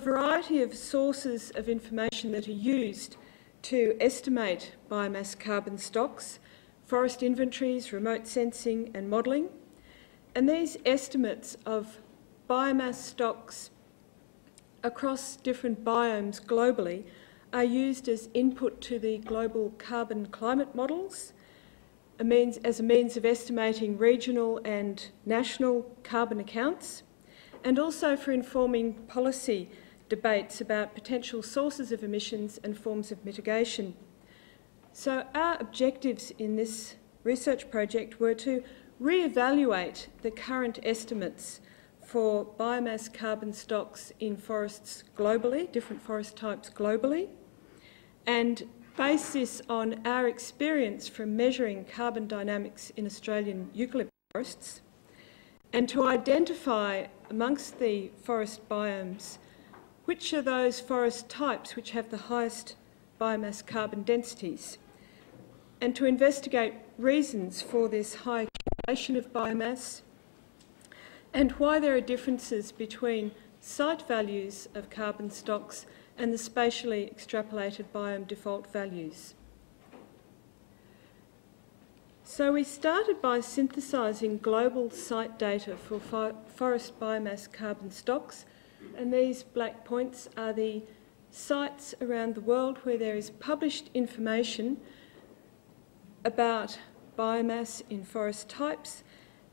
variety of sources of information that are used to estimate biomass carbon stocks: forest inventories, remote sensing and modelling. And these estimates of biomass stocks across different biomes globally are used as input to the global carbon climate models, as a means of estimating regional and national carbon accounts, and also for informing policy debates about potential sources of emissions and forms of mitigation. So our objectives in this research project were to re-evaluate the current estimates for biomass carbon stocks in forests globally, different forest types globally, and base this on our experience from measuring carbon dynamics in Australian eucalypt forests, and to identify amongst the forest biomes which are those forest types which have the highest biomass carbon densities, and to investigate reasons for this high accumulation of biomass and why there are differences between site values of carbon stocks and the spatially extrapolated biome default values. So we started by synthesising global site data for forest biomass carbon stocks, and these black points are the sites around the world where there is published information about biomass in forest types,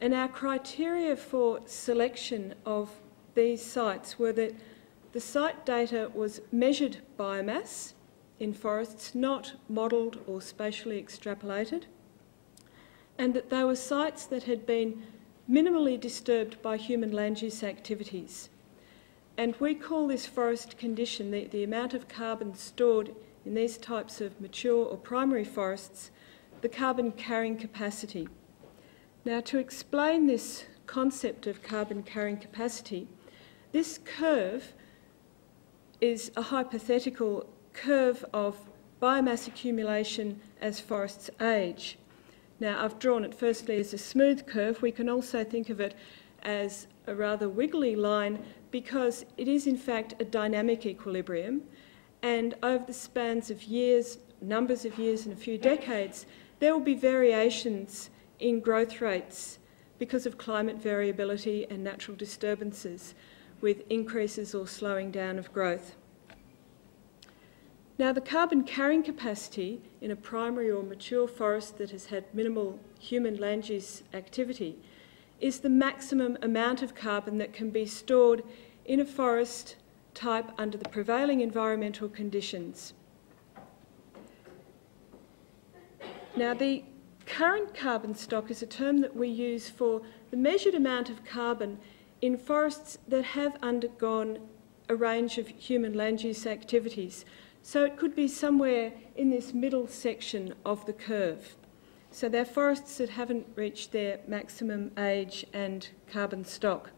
and our criteria for selection of these sites were that the site data was measured biomass in forests, not modelled or spatially extrapolated, and that they were sites that had been minimally disturbed by human land use activities. And we call this forest condition, the amount of carbon stored in these types of mature or primary forests, the carbon carrying capacity. Now, to explain this concept of carbon carrying capacity, this curve is a hypothetical curve of biomass accumulation as forests age. Now, I've drawn it firstly as a smooth curve. We can also think of it as a rather wiggly line because it is in fact a dynamic equilibrium, and over the spans of years, numbers of years and a few decades, there will be variations in growth rates because of climate variability and natural disturbances, with increases or slowing down of growth. Now, the carbon carrying capacity in a primary or mature forest that has had minimal human land use activity is the maximum amount of carbon that can be stored in a forest type under the prevailing environmental conditions. Now, the current carbon stock is a term that we use for the measured amount of carbon in forests that have undergone a range of human land use activities. So it could be somewhere in this middle section of the curve. So they're forests that haven't reached their maximum age and carbon stock.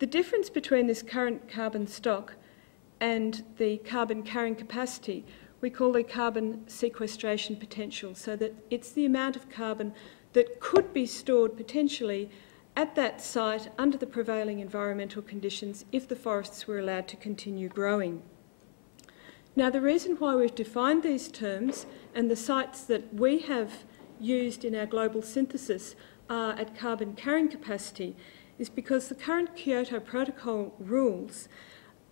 The difference between this current carbon stock and the carbon carrying capacity we call the carbon sequestration potential, so that it's the amount of carbon that could be stored potentially at that site under the prevailing environmental conditions if the forests were allowed to continue growing. Now, the reason why we've defined these terms and the sites that we have used in our global synthesis are at carbon carrying capacity is because the current Kyoto Protocol rules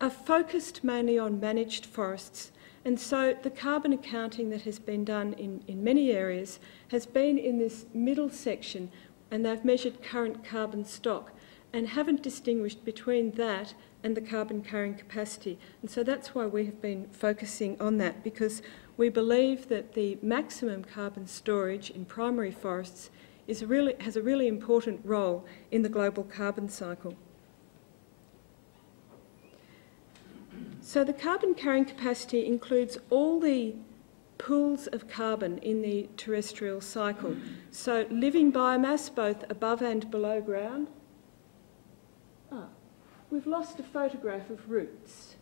are focused mainly on managed forests, and so the carbon accounting that has been done in many areas has been in this middle section, and they've measured current carbon stock and haven't distinguished between that and the carbon carrying capacity. And so that's why we have been focusing on that, because we believe that the maximum carbon storage in primary forests has a really important role in the global carbon cycle. So the carbon carrying capacity includes all the pools of carbon in the terrestrial cycle. So living biomass, both above and below ground. We've lost a photograph of roots.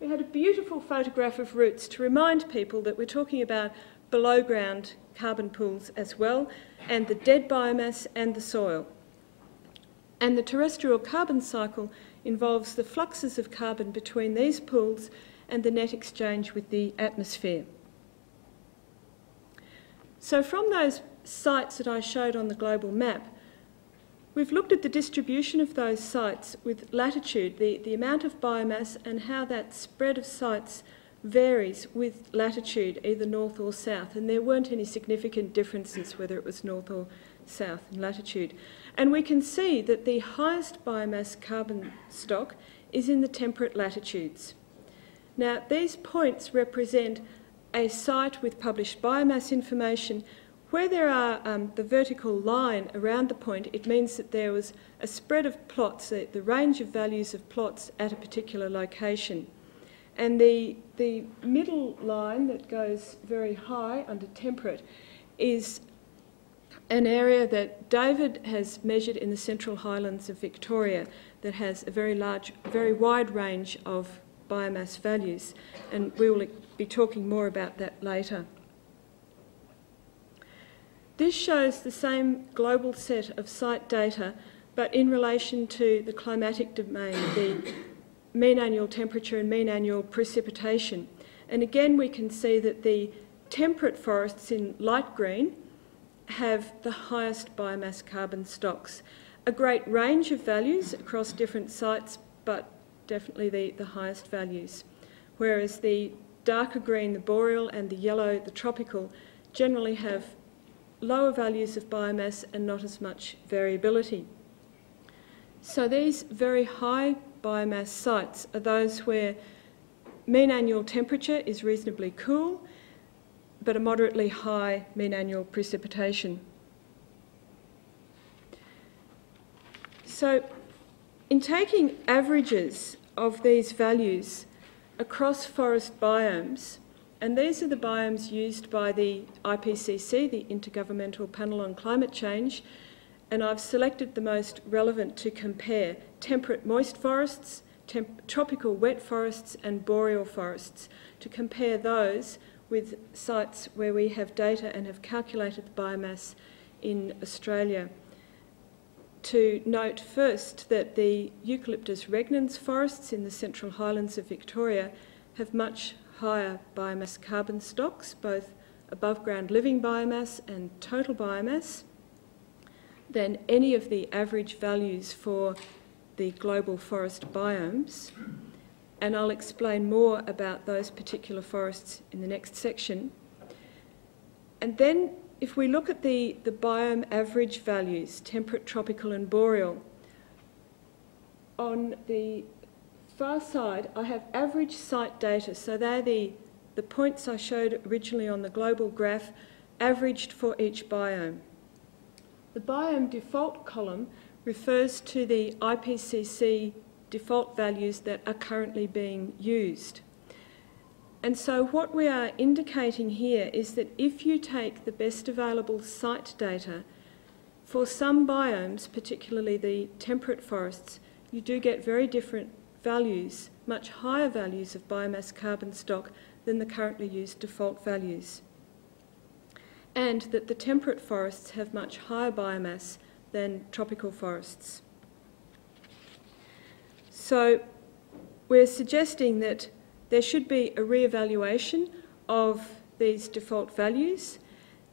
We had a beautiful photograph of roots to remind people that we're talking about below ground carbon pools as well, and the dead biomass and the soil. And the terrestrial carbon cycle involves the fluxes of carbon between these pools and the net exchange with the atmosphere. So from those sites that I showed on the global map, we've looked at the distribution of those sites with latitude, the amount of biomass, and how that spread of sites varies with latitude, either north or south. And there weren't any significant differences whether it was north or south in latitude. And we can see that the highest biomass carbon stock is in the temperate latitudes. Now, these points represent a site with published biomass information. Where there are the vertical line around the point, it means that there was a spread of plots, the range of values of plots at a particular location. And the middle line that goes very high under temperate is an area that David has measured in the Central Highlands of Victoria that has a very large, very wide range of biomass values. And we will be talking more about that later. This shows the same global set of site data, but in relation to the climatic domain, the mean annual temperature and mean annual precipitation. And again, we can see that the temperate forests in light green have the highest biomass carbon stocks. A great range of values across different sites, but definitely the highest values. Whereas the darker green, the boreal, and the yellow, the tropical, generally have lower values of biomass and not as much variability. So these very high biomass sites are those where mean annual temperature is reasonably cool, but a moderately high mean annual precipitation. So in taking averages of these values across forest biomes, and these are the biomes used by the IPCC, the Intergovernmental Panel on Climate Change, and I've selected the most relevant to compare: temperate moist forests, tropical wet forests, and boreal forests, to compare those with sites where we have data and have calculated the biomass in Australia. To note first that the Eucalyptus regnans forests in the Central Highlands of Victoria have much higher biomass carbon stocks, both above ground living biomass and total biomass, than any of the average values for the global forest biomes. And I'll explain more about those particular forests in the next section. And then if we look at the biome average values, temperate, tropical and boreal, on the far side I have average site data. So they're the points I showed originally on the global graph, averaged for each biome. The biome default column refers to the IPCC default values that are currently being used. And so what we are indicating here is that if you take the best available site data for some biomes, particularly the temperate forests, you do get very different values, much higher values of biomass carbon stock than the currently used default values. And that the temperate forests have much higher biomass than tropical forests. So we're suggesting that there should be a re-evaluation of these default values.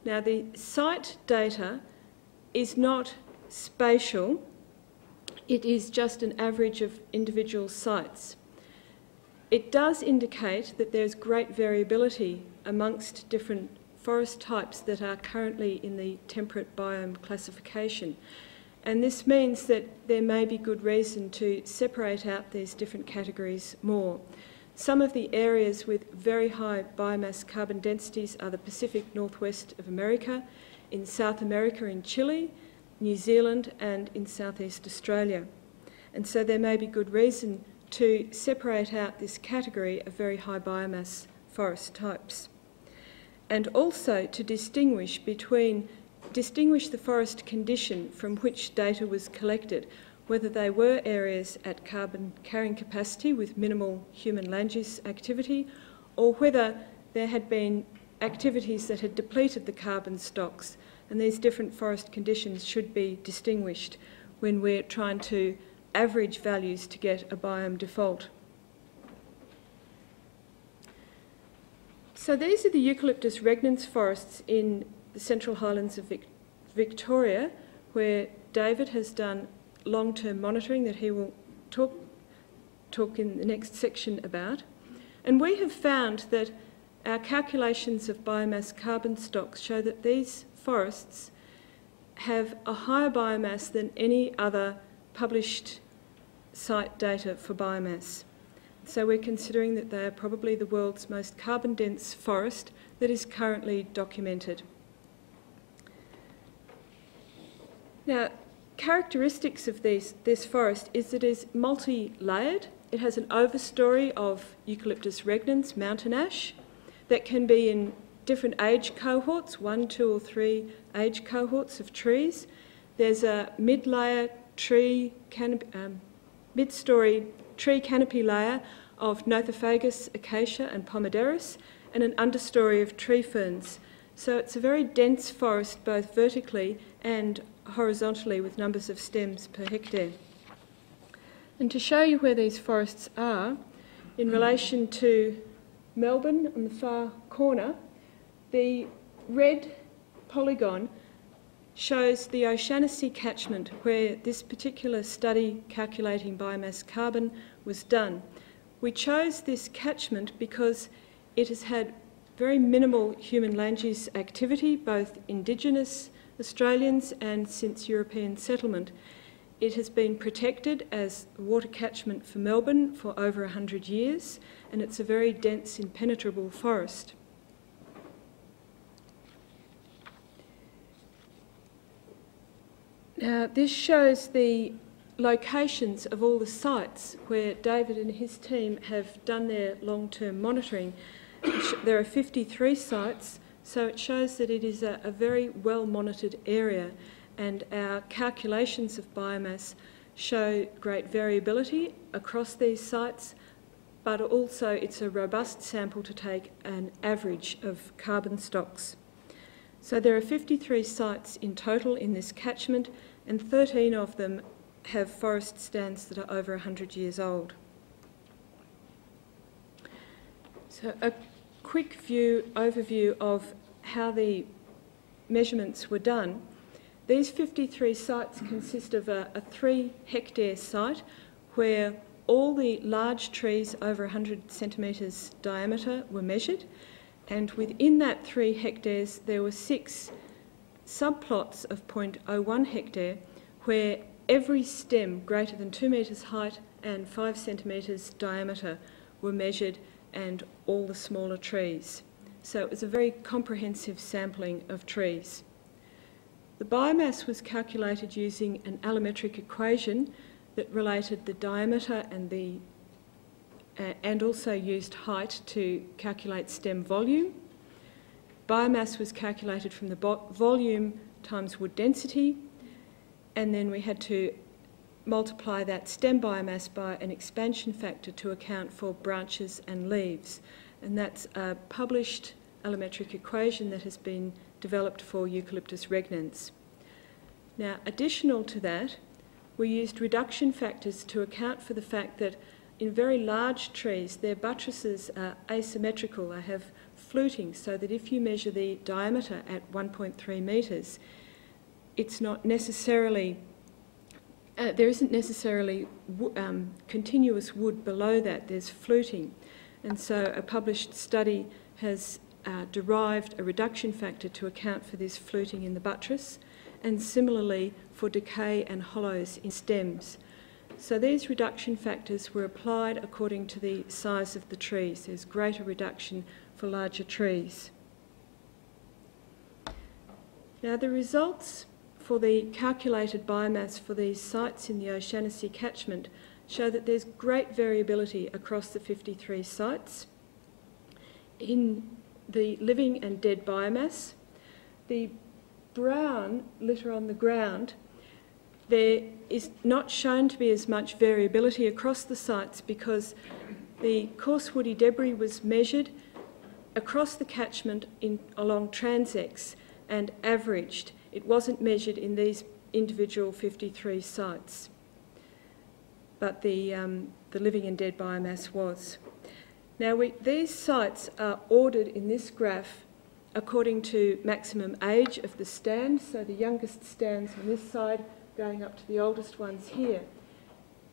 Now, the site data is not spatial, it is just an average of individual sites. It does indicate that there's great variability amongst different forest types that are currently in the temperate biome classification. And this means that there may be good reason to separate out these different categories more. Some of the areas with very high biomass carbon densities are the Pacific Northwest of America, in South America in Chile, New Zealand and in Southeast Australia. And so there may be good reason to separate out this category of very high biomass forest types. And also to distinguish the forest condition from which data was collected, whether they were areas at carbon carrying capacity with minimal human land use activity, or whether there had been activities that had depleted the carbon stocks. And these different forest conditions should be distinguished when we're trying to average values to get a biome default. So these are the Eucalyptus regnans forests in the Central Highlands of Victoria, where David has done long-term monitoring that he will talk in the next section about. And we have found that our calculations of biomass carbon stocks show that these forests have a higher biomass than any other published site data for biomass. So we're considering that they are probably the world's most carbon-dense forest that is currently documented. Now, characteristics of this forest is that it is multi-layered. It has an overstory of Eucalyptus regnans, mountain ash, that can be in different age cohorts, 1, 2 or 3 age cohorts of trees. There's a mid-layer tree mid-story tree canopy layer of Nothofagus, acacia and pomaderus, and an understory of tree ferns. So it's a very dense forest, both vertically and horizontally, with numbers of stems per hectare. And to show you where these forests are, in relation to Melbourne on the far corner, the red polygon shows the Oceania catchment where this particular study calculating biomass carbon was done. We chose this catchment because it has had very minimal human land use activity, both Indigenous Australians and since European settlement. It has been protected as a water catchment for Melbourne for over 100 years, and it's a very dense, impenetrable forest. Now, this shows the locations of all the sites where David and his team have done their long-term monitoring. There are 53 sites, so it shows that it is a very well-monitored area, and our calculations of biomass show great variability across these sites, but also it's a robust sample to take an average of carbon stocks. So there are 53 sites in total in this catchment, and 13 of them have forest stands that are over 100 years old. So a quick overview of how the measurements were done. These 53 sites consist of a 3-hectare site where all the large trees over 100 centimetres diameter were measured, and within that 3 hectares there were 6 subplots of 0.01 hectare where every stem greater than 2 metres height and 5 centimetres diameter were measured, and all the smaller trees. So it was a very comprehensive sampling of trees. The biomass was calculated using an allometric equation that related the diameter and also used height to calculate stem volume. Biomass was calculated from the volume times wood density, and then we had to multiply that stem biomass by an expansion factor to account for branches and leaves. And that's a published allometric equation that has been developed for Eucalyptus regnans. Now, additional to that, we used reduction factors to account for the fact that in very large trees, their buttresses are asymmetrical. They have fluting, so that if you measure the diameter at 1.3 metres, it's not necessarily, there isn't necessarily continuous wood below that, there's fluting. And so a published study has derived a reduction factor to account for this fluting in the buttress, and similarly for decay and hollows in stems. So these reduction factors were applied according to the size of the trees. There's greater reduction for larger trees. Now, the results for the calculated biomass for these sites in the Oceania catchment show that there's great variability across the 53 sites. In the living and dead biomass, the brown litter on the ground, there is not shown to be as much variability across the sites because the coarse woody debris was measured across the catchment along transects and averaged. It wasn't measured in these individual 53 sites. but the living and dead biomass was. Now, these sites are ordered in this graph according to maximum age of the stand, so the youngest stands on this side going up to the oldest ones here.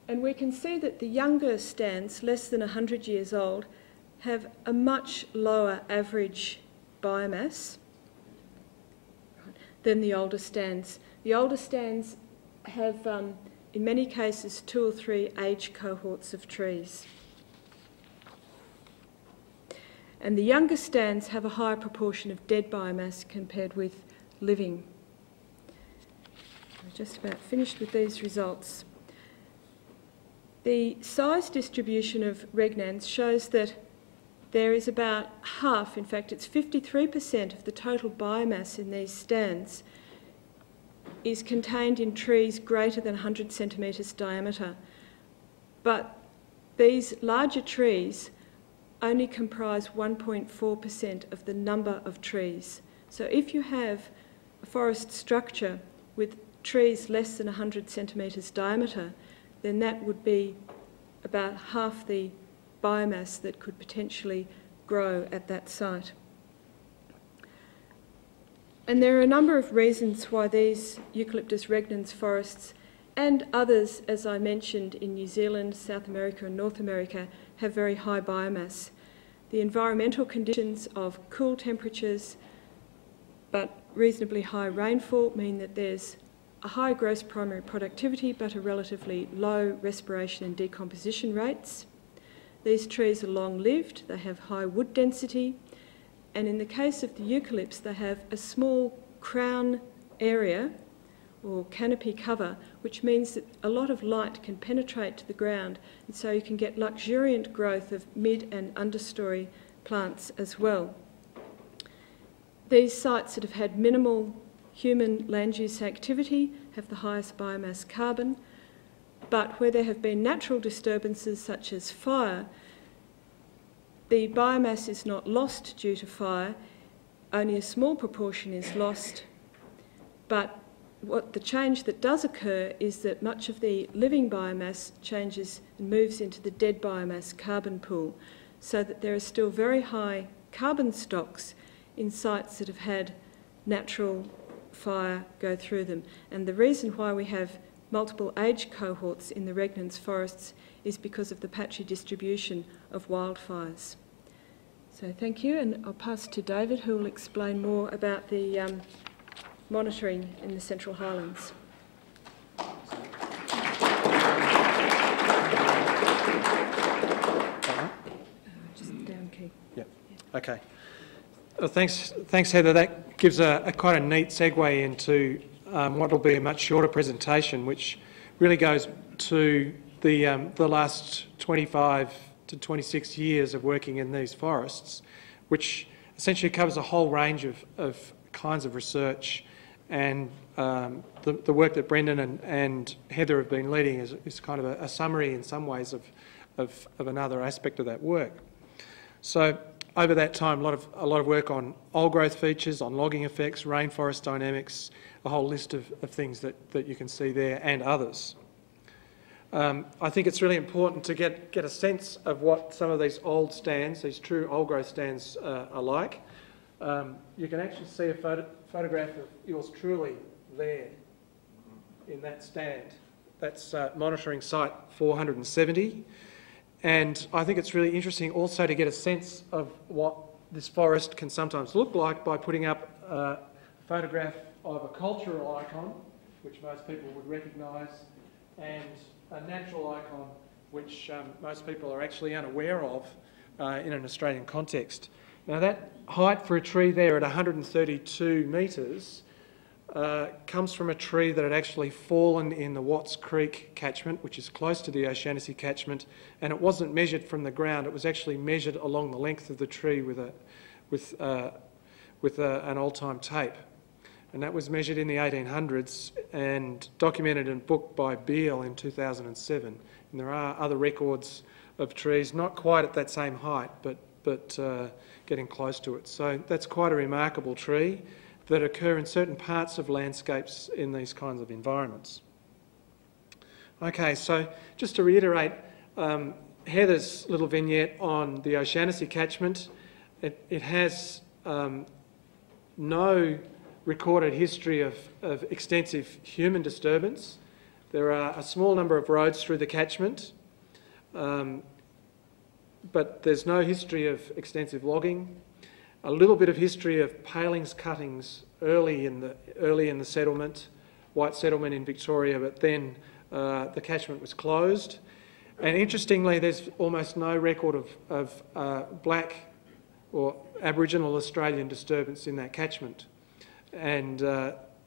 And we can see that the younger stands, less than 100 years old, have a much lower average biomass than the older stands. The older stands have, in many cases, 2 or 3 age cohorts of trees. And the younger stands have a higher proportion of dead biomass compared with living. I've just about finished with these results. The size distribution of regnans shows that there is about half, in fact it's 53% of the total biomass in these stands is contained in trees greater than 100 centimetres diameter. But these larger trees only comprise 1.4% of the number of trees. So if you have a forest structure with trees less than 100 centimetres diameter, then that would be about half the biomass that could potentially grow at that site. And there are a number of reasons why these Eucalyptus regnans forests and others, as I mentioned, in New Zealand, South America and North America, have very high biomass. The environmental conditions of cool temperatures but reasonably high rainfall mean that there's a high gross primary productivity but a relatively low respiration and decomposition rates. These trees are long-lived, they have high wood density, and in the case of the eucalypts, they have a small crown area or canopy cover, which means that a lot of light can penetrate to the ground, and so you can get luxuriant growth of mid and understory plants as well. These sites that have had minimal human land use activity have the highest biomass carbon, but where there have been natural disturbances such as fire, the biomass is not lost due to fire, only a small proportion is lost, but what the change that does occur is that much of the living biomass changes and moves into the dead biomass carbon pool, so that there are still very high carbon stocks in sites that have had natural fire go through them. And the reason why we have multiple age cohorts in the regnans forests is because of the patchy distribution of wildfires. So thank you, and I'll pass to David, who will explain more about the monitoring in the Central Highlands. Just down key. Yep. Okay. Well, thanks, Heather. That gives a quite a neat segue into what will be a much shorter presentation, which really goes to the last 25 to 26 years of working in these forests, which essentially covers a whole range of kinds of research, and the work that Brendan and Heather have been leading is kind of a summary in some ways of another aspect of that work. So over that time, a lot of work on old growth features, on logging effects, rainforest dynamics, a whole list of things that you can see there, and others. I think it's really important to get a sense of what some of these old stands, these true old growth stands, are like. You can actually see a photograph of yours truly there in that stand. That's monitoring site 470. And I think it's really interesting also to get a sense of what this forest can sometimes look like by putting up a photograph of a cultural icon, which most people would recognise, and a natural icon, which most people are actually unaware of in an Australian context. Now that height for a tree there at 132 metres comes from a tree that had actually fallen in the Watts Creek catchment, which is close to the Oceania catchment, and it wasn't measured from the ground. It was actually measured along the length of the tree with an old-time tape, and that was measured in the 1800s and documented and booked by Beale in 2007. And there are other records of trees, not quite at that same height, but getting close to it. So that's quite a remarkable tree that occur in certain parts of landscapes in these kinds of environments. Okay, so just to reiterate, Heather's little vignette on the Oceania catchment, it has no recorded history of extensive human disturbance. There are a small number of roads through the catchment, but there's no history of extensive logging. A little bit of history of palings cuttings early in the settlement, white settlement in Victoria, but then the catchment was closed. And interestingly, there's almost no record of black or Aboriginal Australian disturbance in that catchment. And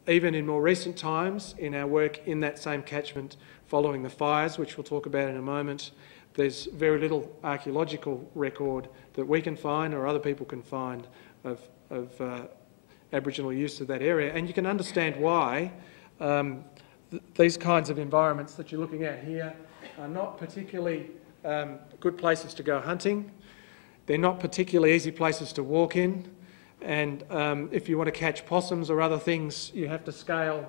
even in more recent times, in our work in that same catchment following the fires, which we'll talk about in a moment, there's very little archaeological record that we can find or other people can find of Aboriginal use of that area. And you can understand why these kinds of environments that you're looking at here are not particularly good places to go hunting. They're not particularly easy places to walk in. And if you want to catch possums or other things, you have to scale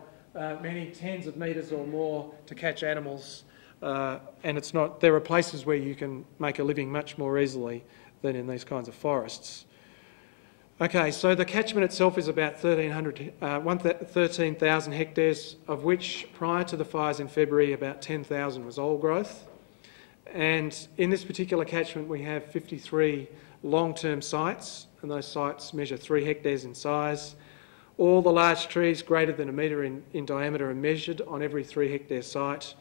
many tens of metres or more to catch animals. And it's not, there are places where you can make a living much more easily than in these kinds of forests. Okay, so the catchment itself is about 13,000 hectares, of which prior to the fires in February about 10,000 was old growth. And in this particular catchment we have 53 long-term sites, and those sites measure 3 hectares in size. All the large trees greater than a metre in diameter are measured on every 3 hectare site.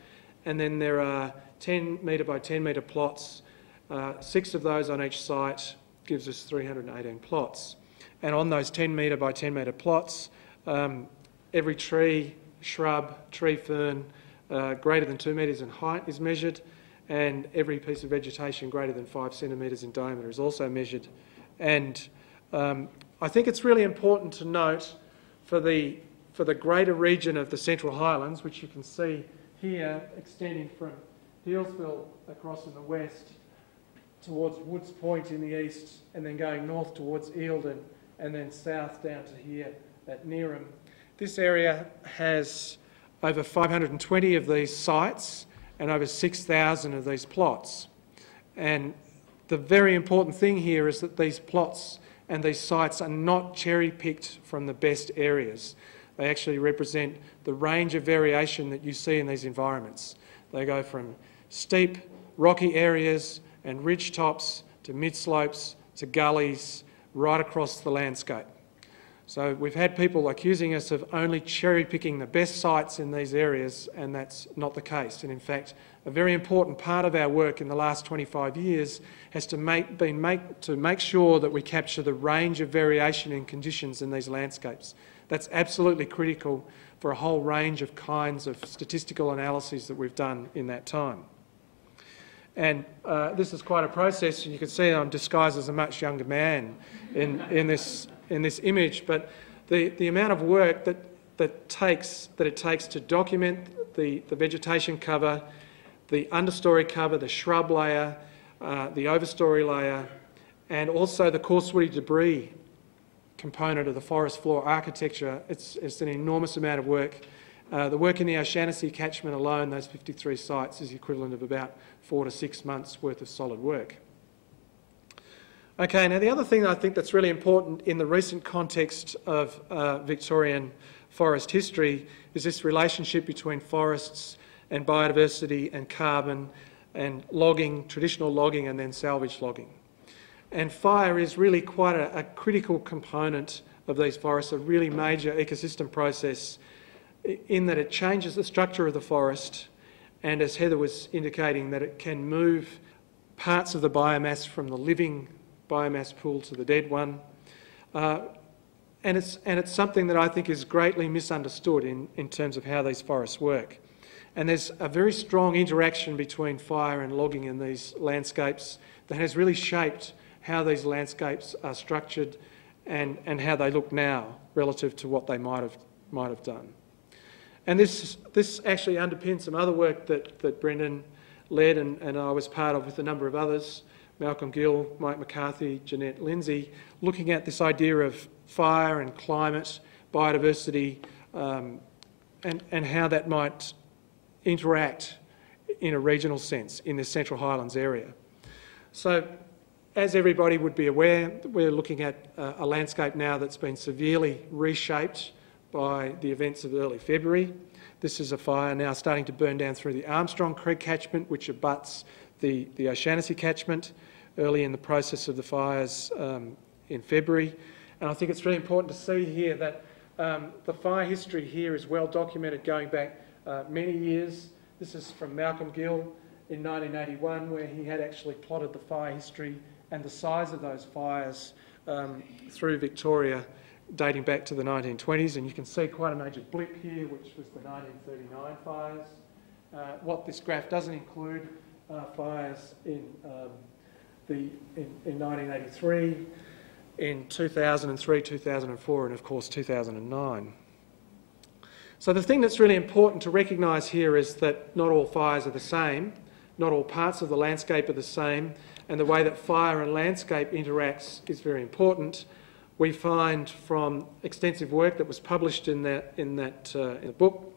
And then there are 10 metre by 10 metre plots. 6 of those on each site gives us 318 plots. And on those 10 metre by 10 metre plots, every tree, shrub, tree, fern greater than 2 metres in height is measured, and every piece of vegetation greater than 5 centimetres in diameter is also measured. And I think it's really important to note for the greater region of the Central Highlands, which you can see here extending from Healesville across in the west towards Woods Point in the east, and then going north towards Eildon, and then south down to here at Neerim. This area has over 520 of these sites and over 6,000 of these plots. And the very important thing here is that these plots and these sites are not cherry-picked from the best areas. They actually represent the range of variation that you see in these environments. They go from steep, rocky areas and ridge tops to mid-slopes to gullies, right across the landscape. So we've had people accusing us of only cherry-picking the best sites in these areas, and that's not the case. And in fact, a very important part of our work in the last 25 years has to make sure that we capture the range of variation in conditions in these landscapes. That's absolutely critical for a whole range of kinds of statistical analyses that we've done in that time. And this is quite a process, and you can see I'm disguised as a much younger man in this image, but the amount of work that it takes to document the vegetation cover, the understory cover, the shrub layer, the overstory layer, and also the coarse woody debris component of the forest floor architecture, it's an enormous amount of work. The work in the Oceania catchment alone, those 53 sites, is the equivalent of about 4 to 6 months worth of solid work. Okay, now the other thing I think that's really important in the recent context of Victorian forest history is this relationship between forests and biodiversity and carbon and logging, traditional logging and then salvage logging. And fire is really quite a critical component of these forests, a really major ecosystem process in that it changes the structure of the forest, and as Heather was indicating, that it can move parts of the biomass from the living biomass pool to the dead one. And it's something that I think is greatly misunderstood in terms of how these forests work. And there's a very strong interaction between fire and logging in these landscapes that has really shaped how these landscapes are structured and how they look now relative to what they might have done. And this actually underpins some other work that Brendan led and I was part of with a number of others, Malcolm Gill, Mike McCarthy, Jeanette Lindsay, looking at this idea of fire and climate, biodiversity, and how that might interact in a regional sense in this Central Highlands area. So, as everybody would be aware, we're looking at a landscape now that's been severely reshaped by the events of early February. This is a fire now starting to burn down through the Armstrong Creek catchment, which abuts the Oceania catchment early in the process of the fires in February. And I think it's really important to see here that the fire history here is well documented going back many years. This is from Malcolm Gill in 1981, where he had actually plotted the fire history and the size of those fires through Victoria dating back to the 1920s. And you can see quite a major blip here, which was the 1939 fires. What this graph doesn't include are fires in 1983, in 2003, 2004, and of course 2009. So the thing that's really important to recognise here is that not all fires are the same, not all parts of the landscape are the same, and the way that fire and landscape interacts is very important. We find from extensive work that was published in the book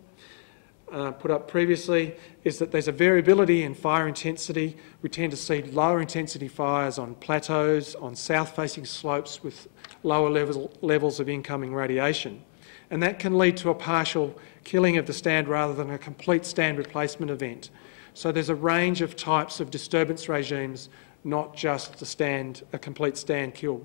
put up previously, is that there's a variability in fire intensity. We tend to see lower intensity fires on plateaus, on south-facing slopes with lower levels of incoming radiation. And that can lead to a partial killing of the stand rather than a complete stand replacement event. So there's a range of types of disturbance regimes, not just a complete stand kill,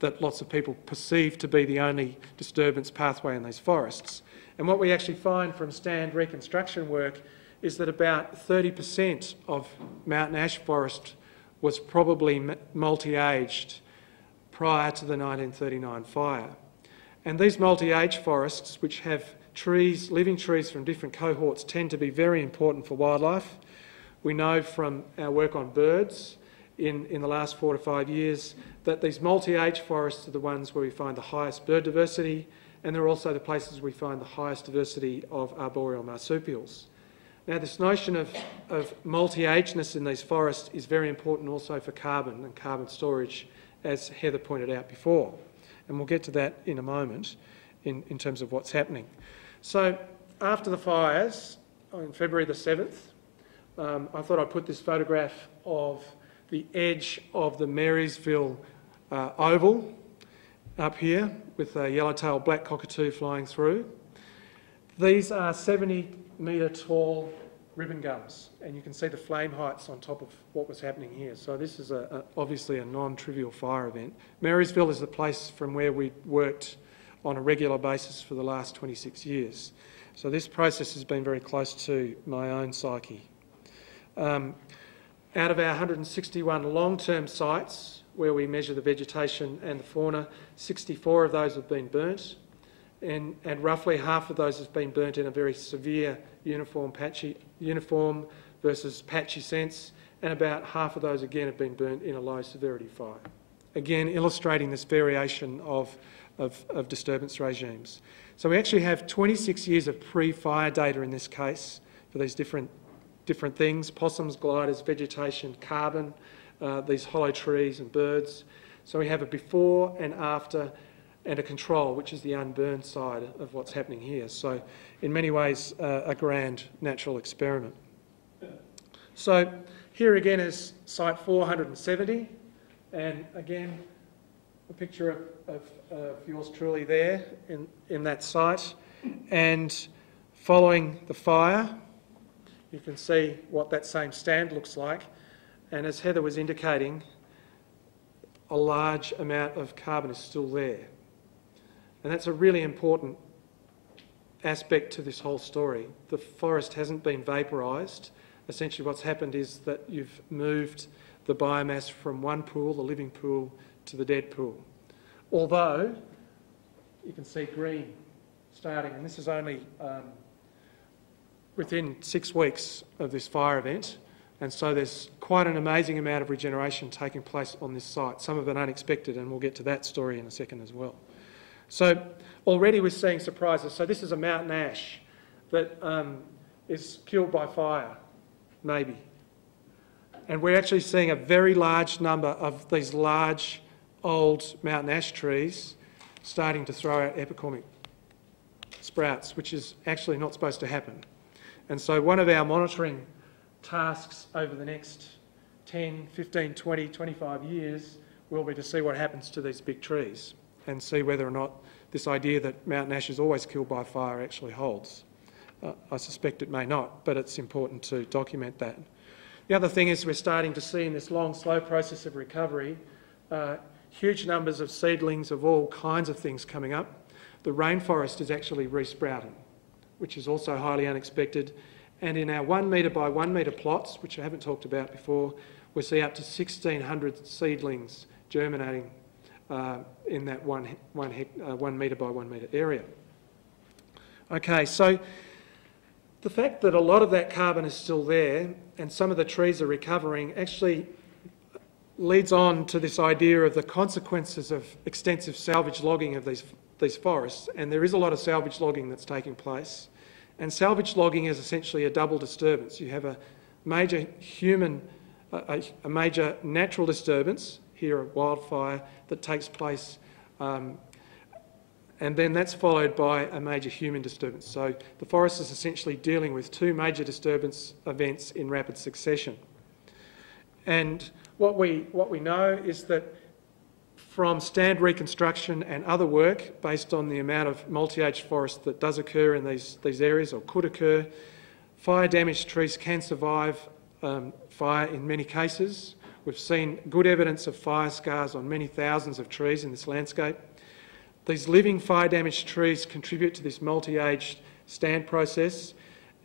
that lots of people perceive to be the only disturbance pathway in these forests. And what we actually find from stand reconstruction work is that about 30% of mountain ash forest was probably multi-aged prior to the 1939 fire. And these multi-age forests, which have trees, living trees from different cohorts, tend to be very important for wildlife. We know from our work on birds in the last 4 to 5 years that these multi-age forests are the ones where we find the highest bird diversity, and they're also the places we find the highest diversity of arboreal marsupials. Now, this notion of multi-ageness in these forests is very important also for carbon and carbon storage, as Heather pointed out before. And we'll get to that in a moment in terms of what's happening. So after the fires on February the 7th, I thought I'd put this photograph of the edge of the Marysville oval up here with a yellowtail black cockatoo flying through. These are 70-metre tall ribbon gums, and you can see the flame heights on top of what was happening here. So this is obviously a non-trivial fire event. Marysville is the place from where we worked on a regular basis for the last 26 years. So this process has been very close to my own psyche. Out of our 161 long-term sites where we measure the vegetation and the fauna, 64 of those have been burnt, and roughly half of those have been burnt in a very severe uniform versus patchy sense, and about half of those again have been burnt in a low severity fire. Again, illustrating this variation of disturbance regimes. So we actually have 26 years of pre-fire data in this case for these different things: possums, gliders, vegetation, carbon, these hollow trees and birds. So we have a before and after and a control, which is the unburned side of what's happening here. So in many ways, a grand natural experiment. So here again is site 470, and again, a picture of yours truly there in that site. And following the fire, you can see what that same stand looks like. And as Heather was indicating, a large amount of carbon is still there. And that's a really important aspect to this whole story. The forest hasn't been vaporised. Essentially what's happened is that you've moved the biomass from one pool, the living pool, to the dead pool. Although, you can see green starting, and this is only within 6 weeks of this fire event, and so there's quite an amazing amount of regeneration taking place on this site, some of it unexpected, and we'll get to that story in a second as well. So already we're seeing surprises. So this is a mountain ash that is killed by fire, maybe. And we're actually seeing a very large number of these large old mountain ash trees starting to throw out epicormic sprouts, which is actually not supposed to happen. And so one of our monitoring tasks over the next 10, 15, 20, 25 years will be to see what happens to these big trees and see whether or not this idea that mountain ash is always killed by fire actually holds. I suspect it may not, but it's important to document that. The other thing is we're starting to see in this long, slow process of recovery huge numbers of seedlings of all kinds of things coming up. The rainforest is actually resprouting, which is also highly unexpected. And in our 1 metre by 1 metre plots, which I haven't talked about before, we see up to 1,600 seedlings germinating in that 1 metre by 1 metre area. Okay, so the fact that a lot of that carbon is still there and some of the trees are recovering actually leads on to this idea of the consequences of extensive salvage logging of these forests. And there is a lot of salvage logging that's taking place. And salvage logging is essentially a double disturbance. You have a major a major natural disturbance, here a wildfire, that takes place, and then that's followed by a major human disturbance. So the forest is essentially dealing with two major disturbance events in rapid succession. And what we know is that from stand reconstruction and other work based on the amount of multi-age forest that does occur in these areas or could occur, fire-damaged trees can survive fire in many cases. We've seen good evidence of fire scars on many thousands of trees in this landscape. These living fire-damaged trees contribute to this multi-aged stand process,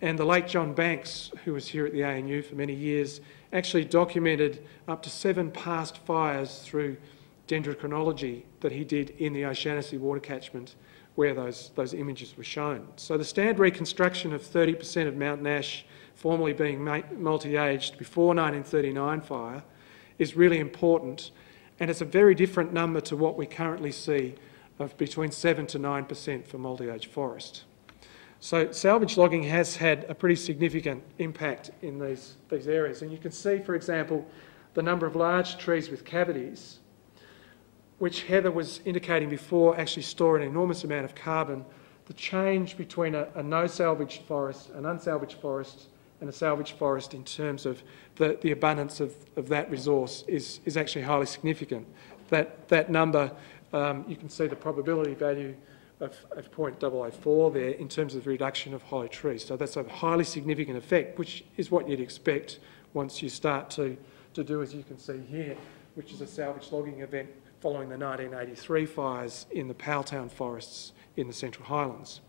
and the late John Banks, who was here at the ANU for many years, actually documented up to 7 past fires through dendrochronology that he did in the Oceania water catchment where those images were shown. So the stand reconstruction of 30% of mountain ash formerly being multi-aged before 1939 fire is really important, and it's a very different number to what we currently see of between 7 to 9% for multi-age forest. So salvage logging has had a pretty significant impact in these areas, and you can see, for example, the number of large trees with cavities, which Heather was indicating before, actually store an enormous amount of carbon. The change between a no-salvaged forest, an unsalvaged forest, and a salvaged forest in terms of the abundance of that resource is actually highly significant. That number, you can see the probability value of 0.004 there in terms of the reduction of hollow trees. So that's a highly significant effect, which is what you'd expect once you start to do, as you can see here, which is a salvage logging event following the 1983 fires in the Powelltown forests in the Central Highlands.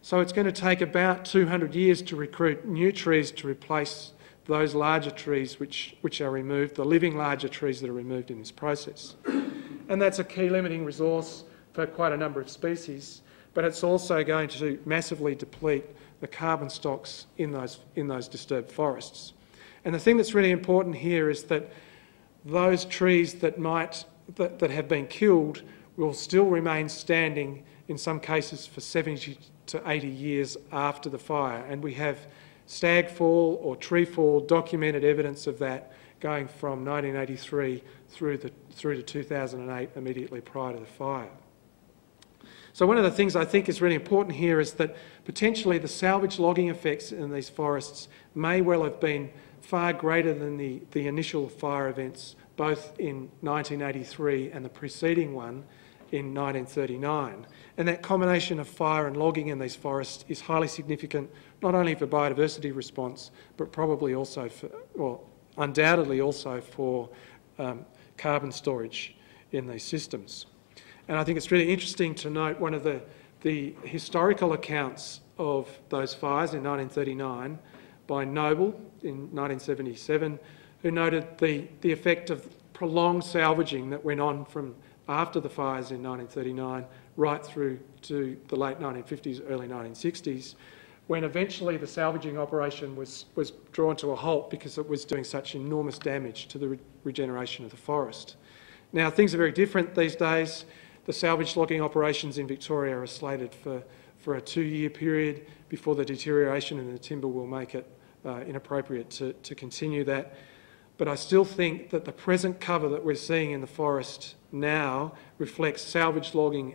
So it's going to take about 200 years to recruit new trees to replace those larger trees which are removed, the living larger trees that are removed in this process. And that's a key limiting resource for quite a number of species, but it's also going to massively deplete the carbon stocks in those disturbed forests. And the thing that's really important here is that those trees that have been killed will still remain standing in some cases for 70 to 80 years after the fire, and we have stag fall or tree fall documented evidence of that going from 1983 through to 2008, immediately prior to the fire. So one of the things I think is really important here is that potentially the salvage logging effects in these forests may well have been far greater than the initial fire events, both in 1983 and the preceding one in 1939. And that combination of fire and logging in these forests is highly significant, not only for biodiversity response, but probably also undoubtedly also for carbon storage in these systems. And I think it's really interesting to note one of the historical accounts of those fires in 1939 by Noble in 1977, who noted the effect of prolonged salvaging that went on from after the fires in 1939 right through to the late 1950s, early 1960s, when eventually the salvaging operation was drawn to a halt because it was doing such enormous damage to the regeneration of the forest. Now, things are very different these days. The salvage logging operations in Victoria are slated for a 2-year period before the deterioration in the timber will make it inappropriate to continue that. But I still think that the present cover that we're seeing in the forest now reflects salvage logging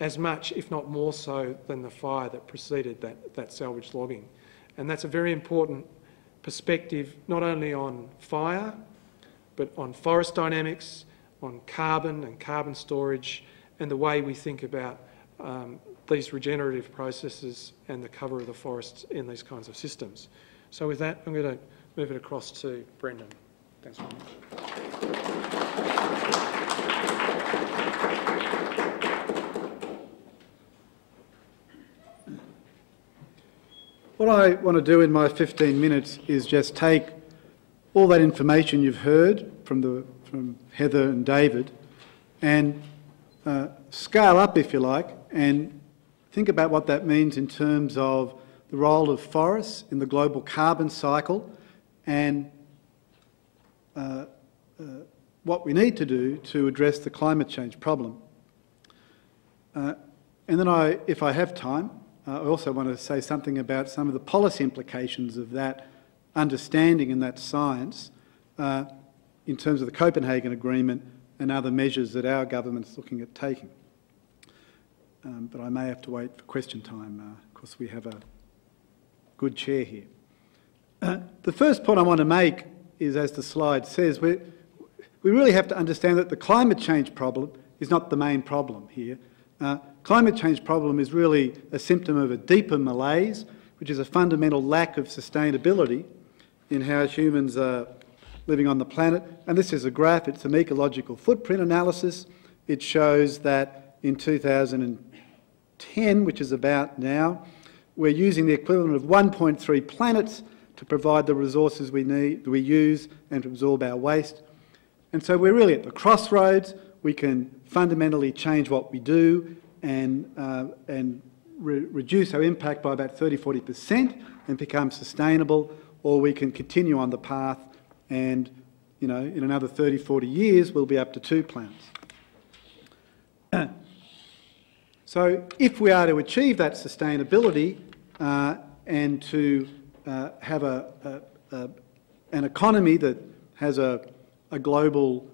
as much, if not more so, than the fire that preceded that salvage logging. And that's a very important perspective not only on fire, but on forest dynamics, on carbon and carbon storage, and the way we think about these regenerative processes and the cover of the forests in these kinds of systems. So with that, I'm going to move it across to Brendan. Thanks very much. What I want to do in my 15 minutes is just take all that information you've heard from Heather and David and scale up, if you like, and think about what that means in terms of the role of forests in the global carbon cycle and what we need to do to address the climate change problem. And then if I have time, I also want to say something about some of the policy implications of that understanding and that science in terms of the Copenhagen Agreement and other measures that our government's looking at taking. But I may have to wait for question time because we have a good chair here. The first point I want to make is, as the slide says, we really have to understand that the climate change problem is not the main problem here. Climate change problem is really a symptom of a deeper malaise, which is a fundamental lack of sustainability in how humans are living on the planet. And this is a graph, it's an ecological footprint analysis. It shows that in 2010, which is about now, we're using the equivalent of 1.3 planets to provide the resources we use and to absorb our waste. And so we're really at the crossroads. We can fundamentally change what we do and reduce our impact by about 30–40% and become sustainable, or we can continue on the path and, you know, in another 30–40 years we'll be up to 2 planets. So if we are to achieve that sustainability and to have an economy that has a global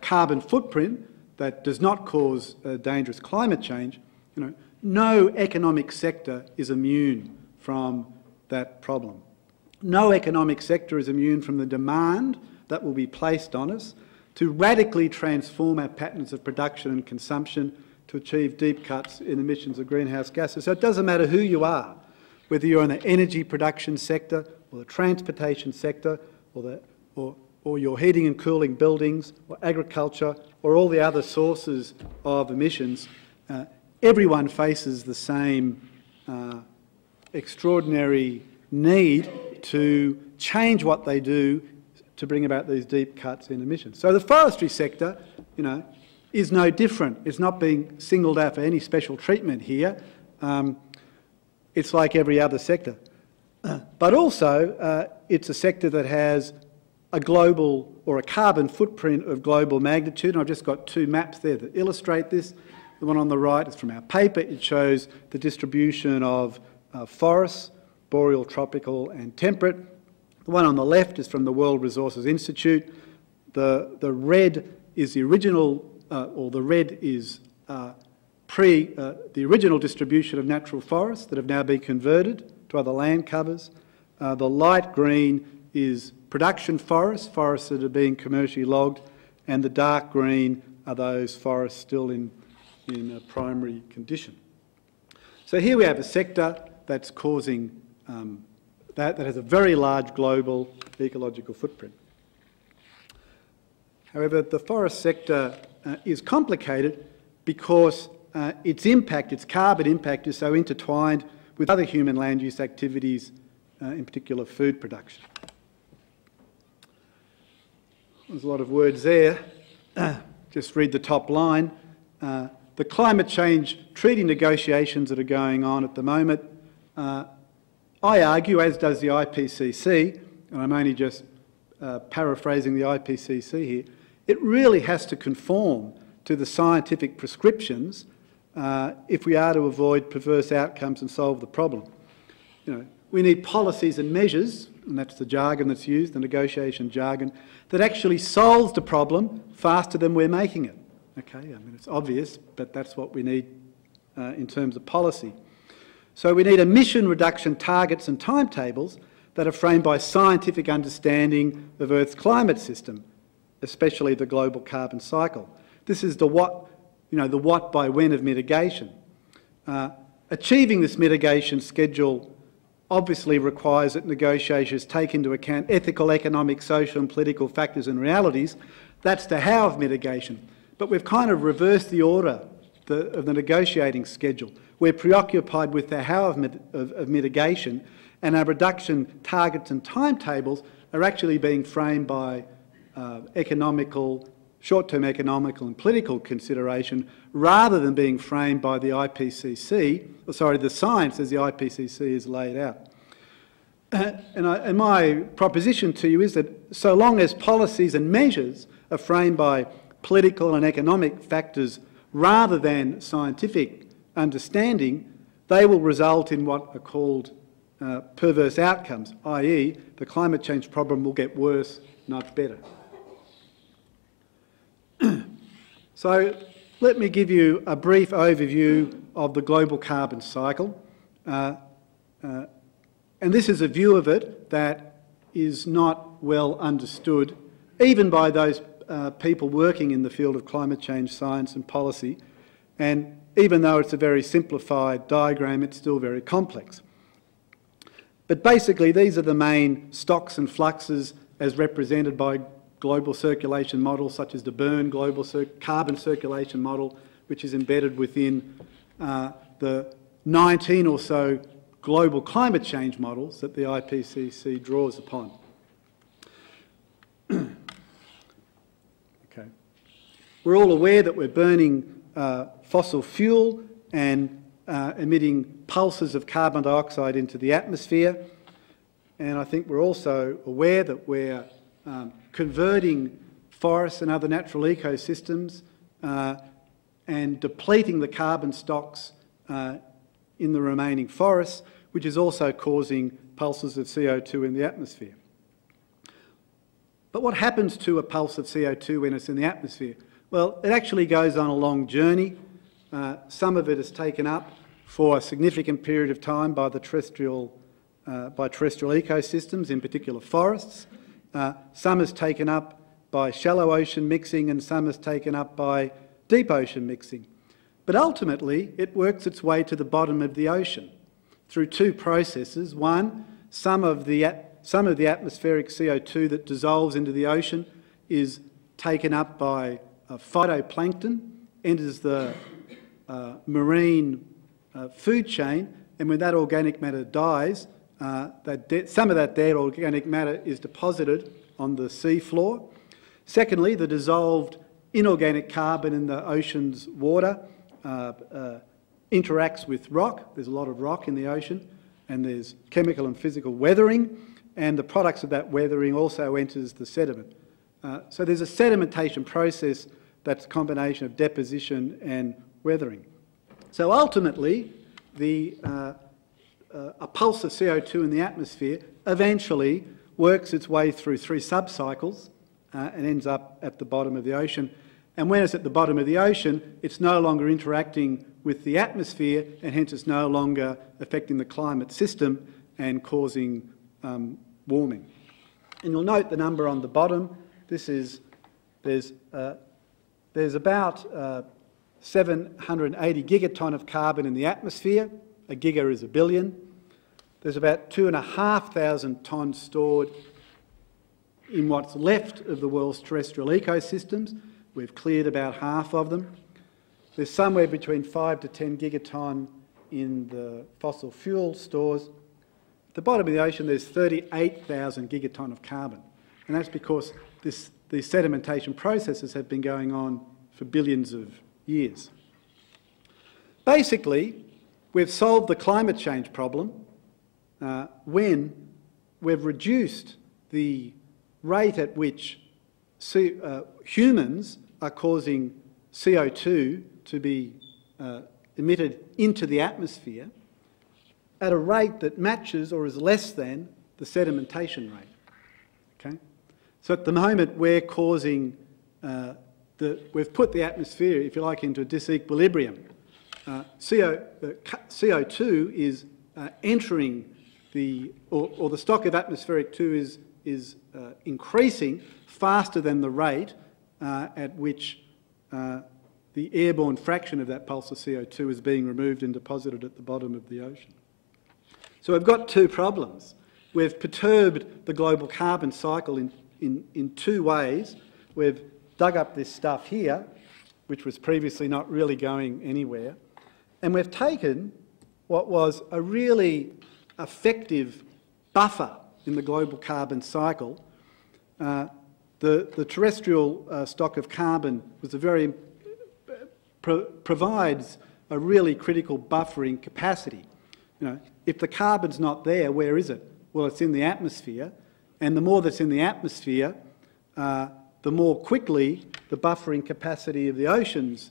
carbon footprint that does not cause dangerous climate change, you know, no economic sector is immune from that problem. No economic sector is immune from the demand that will be placed on us to radically transform our patterns of production and consumption to achieve deep cuts in emissions of greenhouse gases. So it doesn't matter who you are, whether you're in the energy production sector or the transportation sector or your heating and cooling buildings or agriculture or all the other sources of emissions, everyone faces the same extraordinary need to change what they do to bring about these deep cuts in emissions. So the forestry sector, you know, is no different. It's not being singled out for any special treatment here. It's like every other sector. But also, it's a sector that has a global or a carbon footprint of global magnitude. And I've just got 2 maps there that illustrate this. The one on the right is from our paper. It shows the distribution of forests, boreal, tropical and temperate. The one on the left is from the World Resources Institute. The red is the original, or the red is the original distribution of natural forests that have now been converted to other land covers. The light green is production forests, forests that are being commercially logged, and the dark green are those forests still in a primary condition. So here we have a sector that's causing that has a very large global ecological footprint. However, the forest sector is complicated because its impact, its carbon impact, is so intertwined with other human land use activities, in particular food production. There's a lot of words there. Just read the top line. The climate change treaty negotiations that are going on at the moment, I argue, as does the IPCC, and I'm only just paraphrasing the IPCC here, it really has to conform to the scientific prescriptions if we are to avoid perverse outcomes and solve the problem. You know, we need policies and measures, and that's the jargon that's used, the negotiation jargon, that actually solves the problem faster than we're making it. Okay, I mean, it's obvious, but that's what we need in terms of policy. So we need emission reduction targets and timetables that are framed by scientific understanding of Earth's climate system, especially the global carbon cycle. This is the what by when of mitigation. Achieving this mitigation schedule obviously requires that negotiators take into account ethical, economic, social and political factors and realities. That's the how of mitigation. But we've kind of reversed the order of the negotiating schedule. We're preoccupied with the how of mitigation, and our reduction targets and timetables are actually being framed by short-term economical and political consideration, rather than being framed by the the science as the IPCC is laid out. And my proposition to you is that so long as policies and measures are framed by political and economic factors rather than scientific understanding, they will result in what are called perverse outcomes, i.e. the climate change problem will get worse, not better. So let me give you a brief overview of the global carbon cycle. And this is a view of it that is not well understood, even by those people working in the field of climate change science and policy. And even though it's a very simplified diagram, it's still very complex. But basically, these are the main stocks and fluxes as represented by global circulation models such as the Bern global carbon circulation model, which is embedded within the 19 or so global climate change models that the IPCC draws upon. Okay. We're all aware that we're burning fossil fuel and emitting pulses of carbon dioxide into the atmosphere. And I think we're also aware that we're converting forests and other natural ecosystems and depleting the carbon stocks in the remaining forests, which is also causing pulses of CO2 in the atmosphere. But what happens to a pulse of CO2 when it's in the atmosphere? Well, it actually goes on a long journey. Some of it is taken up for a significant period of time by terrestrial ecosystems, in particular forests. Some is taken up by shallow ocean mixing and some is taken up by deep ocean mixing. But ultimately, it works its way to the bottom of the ocean through two processes. One, some of the atmospheric CO2 that dissolves into the ocean is taken up by phytoplankton, enters the marine food chain, and when that organic matter dies, some of that dead organic matter is deposited on the sea floor. Secondly, the dissolved inorganic carbon in the ocean's water interacts with rock. There's a lot of rock in the ocean, and there's chemical and physical weathering, and the products of that weathering also enters the sediment. So there's a sedimentation process that's a combination of deposition and weathering. So ultimately, a pulse of CO2 in the atmosphere eventually works its way through three subcycles and ends up at the bottom of the ocean. And when it's at the bottom of the ocean, it's no longer interacting with the atmosphere, and hence it's no longer affecting the climate system and causing warming. And you'll note the number on the bottom. There's about 780 gigaton of carbon in the atmosphere. A giga is a billion. There's about 2,500 tonnes stored in what's left of the world's terrestrial ecosystems. We've cleared about half of them. There's somewhere between 5 to 10 gigaton in the fossil fuel stores. At the bottom of the ocean, there's 38,000 gigaton of carbon. And that's because these sedimentation processes have been going on for billions of years. Basically, we've solved the climate change problem when we've reduced the rate at which humans are causing CO2 to be emitted into the atmosphere at a rate that matches or is less than the sedimentation rate. Okay? So at the moment we're causing, we've put the atmosphere, if you like, into a disequilibrium. CO2 is entering the stock of atmospheric 2 is increasing faster than the rate at which the airborne fraction of that pulse of CO2 is being removed and deposited at the bottom of the ocean. So we've got two problems. We've perturbed the global carbon cycle in two ways. We've dug up this stuff here, which was previously not really going anywhere, and we've taken what was a really effective buffer in the global carbon cycle. The terrestrial stock of carbon was provides a really critical buffering capacity. You know, if the carbon's not there, where is it? Well, it's in the atmosphere, and the more that's in the atmosphere, the more quickly the buffering capacity of the oceans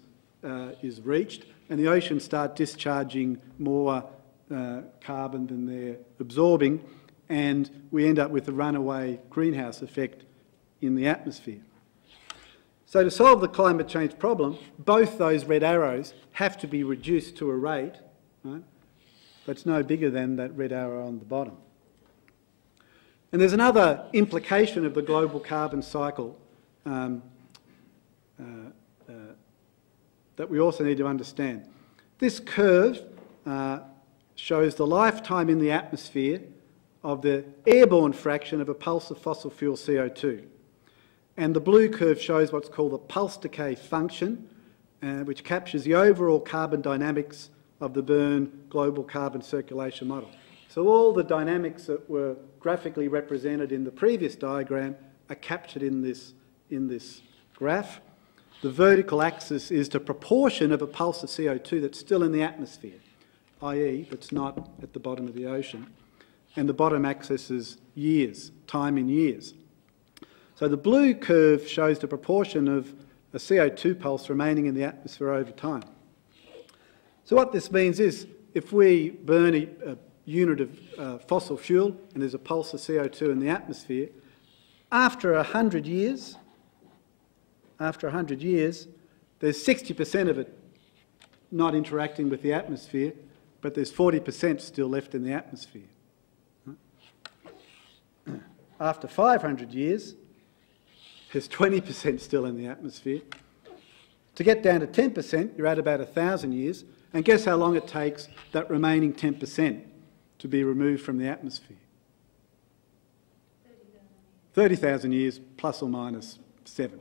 is reached, and the oceans start discharging more carbon than they're absorbing, and we end up with a runaway greenhouse effect in the atmosphere. So to solve the climate change problem, both those red arrows have to be reduced to a rate, right, that's no bigger than that red arrow on the bottom. And there's another implication of the global carbon cycle that we also need to understand. This curve shows the lifetime in the atmosphere of the airborne fraction of a pulse of fossil fuel CO2. And the blue curve shows what's called the pulse decay function, which captures the overall carbon dynamics of the burn global carbon circulation model. So all the dynamics that were graphically represented in the previous diagram are captured in this graph. The vertical axis is the proportion of a pulse of CO2 that's still in the atmosphere, i.e. that's not at the bottom of the ocean. And the bottom axis is years, time in years. So the blue curve shows the proportion of a CO2 pulse remaining in the atmosphere over time. So what this means is if we burn a unit of fossil fuel and there's a pulse of CO2 in the atmosphere, after 100 years, there's 60% of it not interacting with the atmosphere, but there's 40% still left in the atmosphere. After 500 years, there's 20% still in the atmosphere. To get down to 10%, you're at about 1,000 years, and guess how long it takes that remaining 10% to be removed from the atmosphere? 30,000 years, plus or minus 7.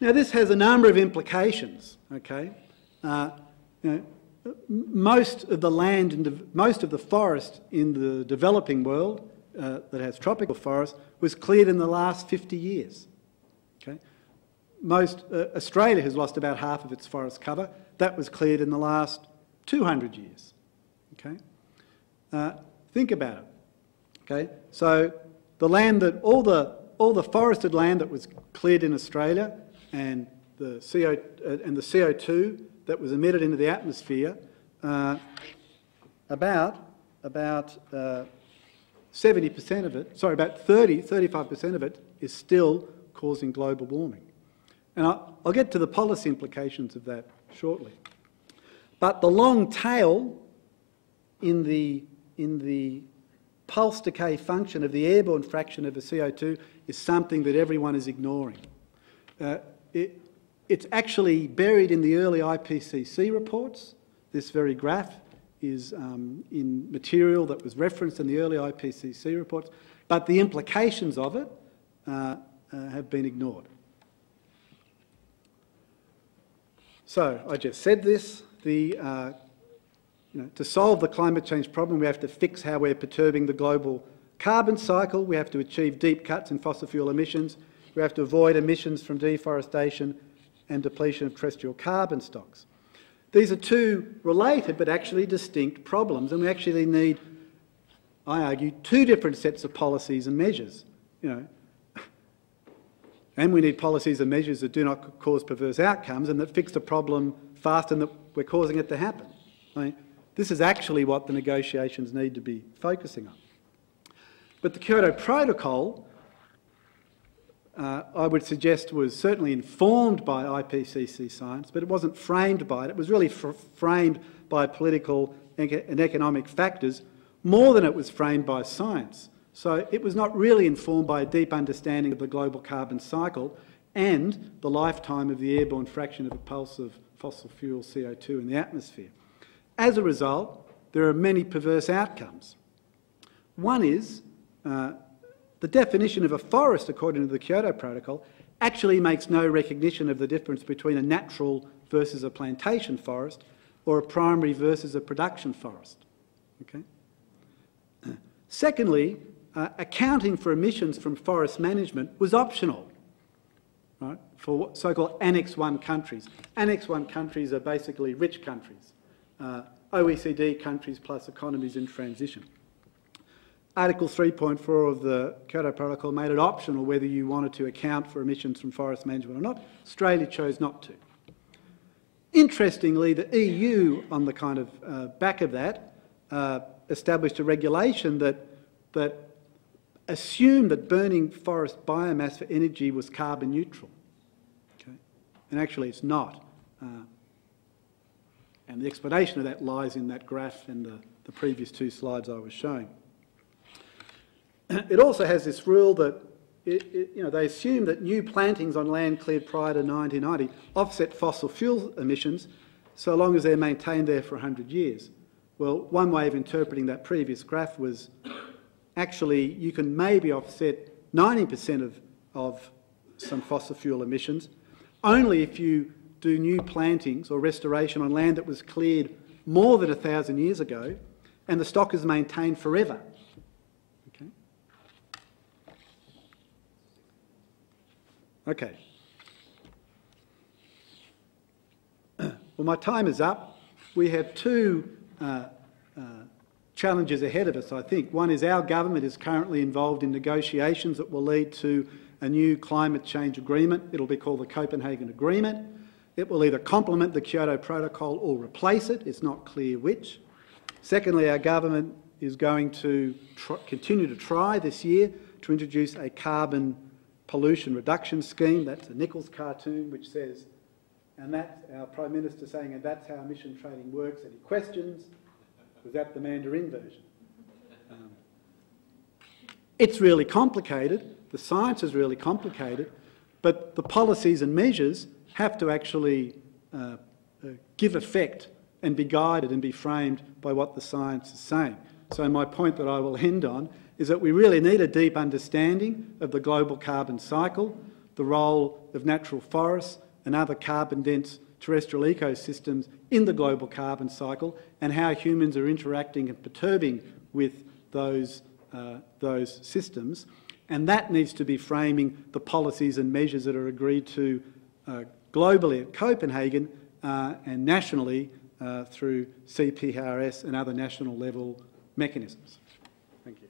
Now, this has a number of implications, okay? Most of the land and most of the forest in the developing world that has tropical forest was cleared in the last 50 years. Okay? Australia has lost about half of its forest cover. That was cleared in the last 200 years. Okay? Think about it. Okay? So the land that all the forested land that was cleared in Australia and the CO2 that was emitted into the atmosphere, about 70% of it, sorry, about 35% of it is still causing global warming. And I'll get to the policy implications of that shortly. But the long tail in the pulse decay function of the airborne fraction of the CO2 is something that everyone is ignoring. It's actually buried in the early IPCC reports. This very graph is in material that was referenced in the early IPCC reports, but the implications of it have been ignored. So I just said this, to solve the climate change problem, we have to fix how we're perturbing the global carbon cycle, we have to achieve deep cuts in fossil fuel emissions, we have to avoid emissions from deforestation and depletion of terrestrial carbon stocks. These are two related but actually distinct problems, and we actually need, I argue, two different sets of policies and measures. And we need policies and measures that do not cause perverse outcomes and that fix the problem faster than that we're causing it to happen. This is actually what the negotiations need to be focusing on. But the Kyoto Protocol, I would suggest, was certainly informed by IPCC science, but it wasn't framed by it. It was really framed by political and economic factors more than it was framed by science. So it was not really informed by a deep understanding of the global carbon cycle and the lifetime of the airborne fraction of a pulse of fossil fuel CO2 in the atmosphere. As a result, there are many perverse outcomes. One is the definition of a forest, according to the Kyoto Protocol, actually makes no recognition of the difference between a natural versus a plantation forest or a primary versus a production forest. Okay? Secondly, accounting for emissions from forest management was optional, right, for so-called Annex 1 countries. Annex 1 countries are basically rich countries, OECD countries plus economies in transition. Article 3.4 of the Kyoto Protocol made it optional whether you wanted to account for emissions from forest management or not. Australia chose not to. Interestingly, the EU, on the kind of back of that, established a regulation that assumed that burning forest biomass for energy was carbon neutral. Okay? And actually it's not. And the explanation of that lies in that graph and the previous two slides I was showing. It also has this rule that they assume that new plantings on land cleared prior to 1990 offset fossil fuel emissions so long as they're maintained there for 100 years. Well, one way of interpreting that previous graph was actually you can maybe offset 90% of some fossil fuel emissions only if you do new plantings or restoration on land that was cleared more than 1,000 years ago and the stock is maintained forever. Okay. Well, my time is up. We have two challenges ahead of us, I think. One is our government is currently involved in negotiations that will lead to a new climate change agreement. It'll be called the Copenhagen Agreement. It will either complement the Kyoto Protocol or replace it. It's not clear which. Secondly, our government is going to continue to try this year to introduce a carbon pollution reduction scheme. That's a Nichols cartoon which says, and that's our Prime Minister saying, and that's how emission trading works. Any questions? Was that the Mandarin version? It's really complicated. The science is really complicated, but the policies and measures have to actually give effect and be guided and be framed by what the science is saying. So my point that I will end on is that we really need a deep understanding of the global carbon cycle, the role of natural forests and other carbon-dense terrestrial ecosystems in the global carbon cycle, and how humans are interacting and perturbing with those systems. And that needs to be framing the policies and measures that are agreed to globally at Copenhagen and nationally through CPRS and other national level mechanisms. Thank you.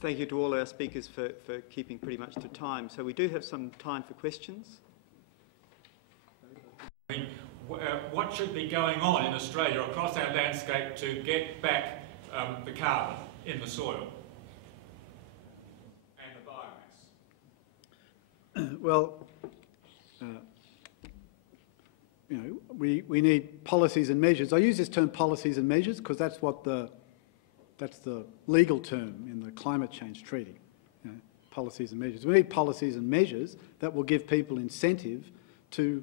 Thank you to all our speakers for keeping pretty much to time. So we do have some time for questions. What should be going on in Australia across our landscape to get back the carbon in the soil and the biomass? Well, we need policies and measures. I use this term policies and measures because that's the legal term in the climate change treaty, policies and measures. We need policies and measures that will give people incentive to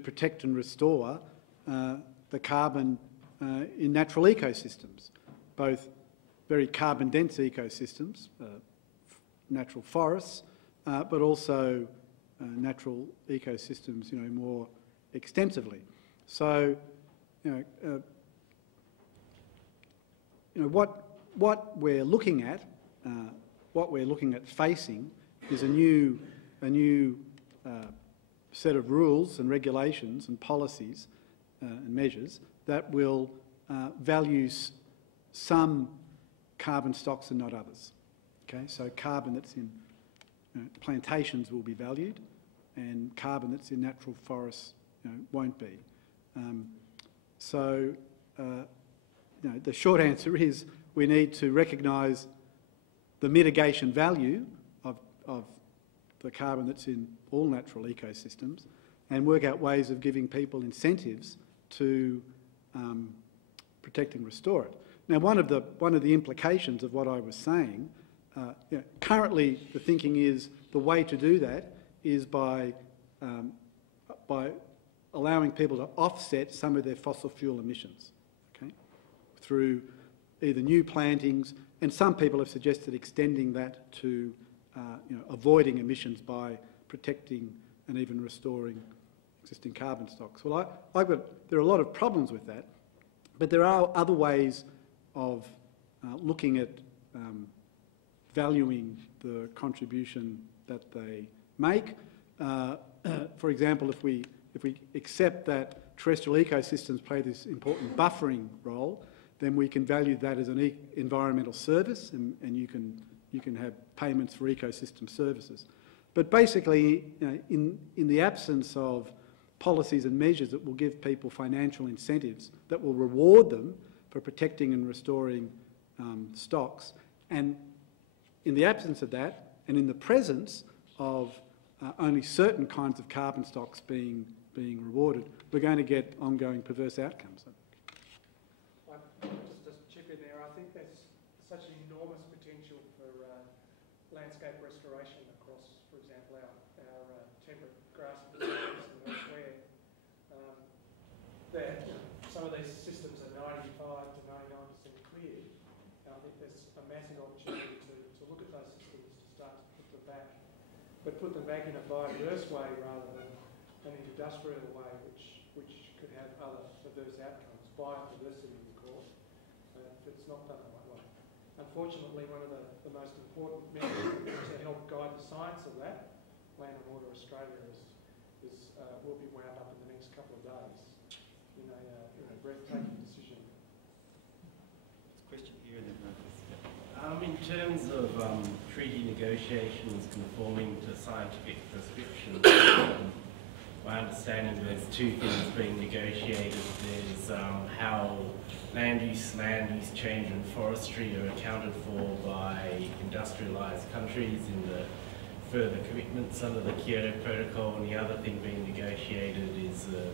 protect and restore the carbon in natural ecosystems, both very carbon-dense ecosystems, natural forests, but also natural ecosystems, more extensively. So, what we're looking at, facing, is a new set of rules and regulations and policies and measures that will value some carbon stocks and not others. Okay, so carbon that's in plantations will be valued, and carbon that's in natural forests won't be. The short answer is we need to recognise the mitigation value of the carbon that's in all natural ecosystems, and work out ways of giving people incentives to protect and restore it. Now, one of the implications of what I was saying, currently the thinking is the way to do that is by allowing people to offset some of their fossil fuel emissions, okay, through either new plantings, and some people have suggested extending that to avoiding emissions by protecting and even restoring existing carbon stocks. Well, there are a lot of problems with that, but there are other ways of looking at valuing the contribution that they make. For example, if we accept that terrestrial ecosystems play this important buffering role, then we can value that as an environmental service, and you can have payments for ecosystem services. But basically, in the absence of policies and measures that will give people financial incentives that will reward them for protecting and restoring stocks, and in the absence of that, and in the presence of only certain kinds of carbon stocks being rewarded, we're going to get ongoing perverse outcomes. Just chip in there. I think there's such an enormous potential for landscape restoration across, for example, our temperate grassy areas and elsewhere. That some of these systems are 95 to 99% clear. And I think there's a massive opportunity to look at those systems to start to put them back, but put them back in a biodiverse way rather than an industrial way, which could have other perverse outcomes. Biodiversity, we call it, if it's not done the right way. Unfortunately, one of the most important measures to help guide the science of that, Land and Water Australia, will be wound up in the next couple of days in a breathtaking decision. Question here and then in terms of treaty negotiations conforming to scientific prescriptions, my understanding there's two things being negotiated. There's how land use change and forestry are accounted for by industrialised countries in the further commitments under the Kyoto Protocol, and the other thing being negotiated is a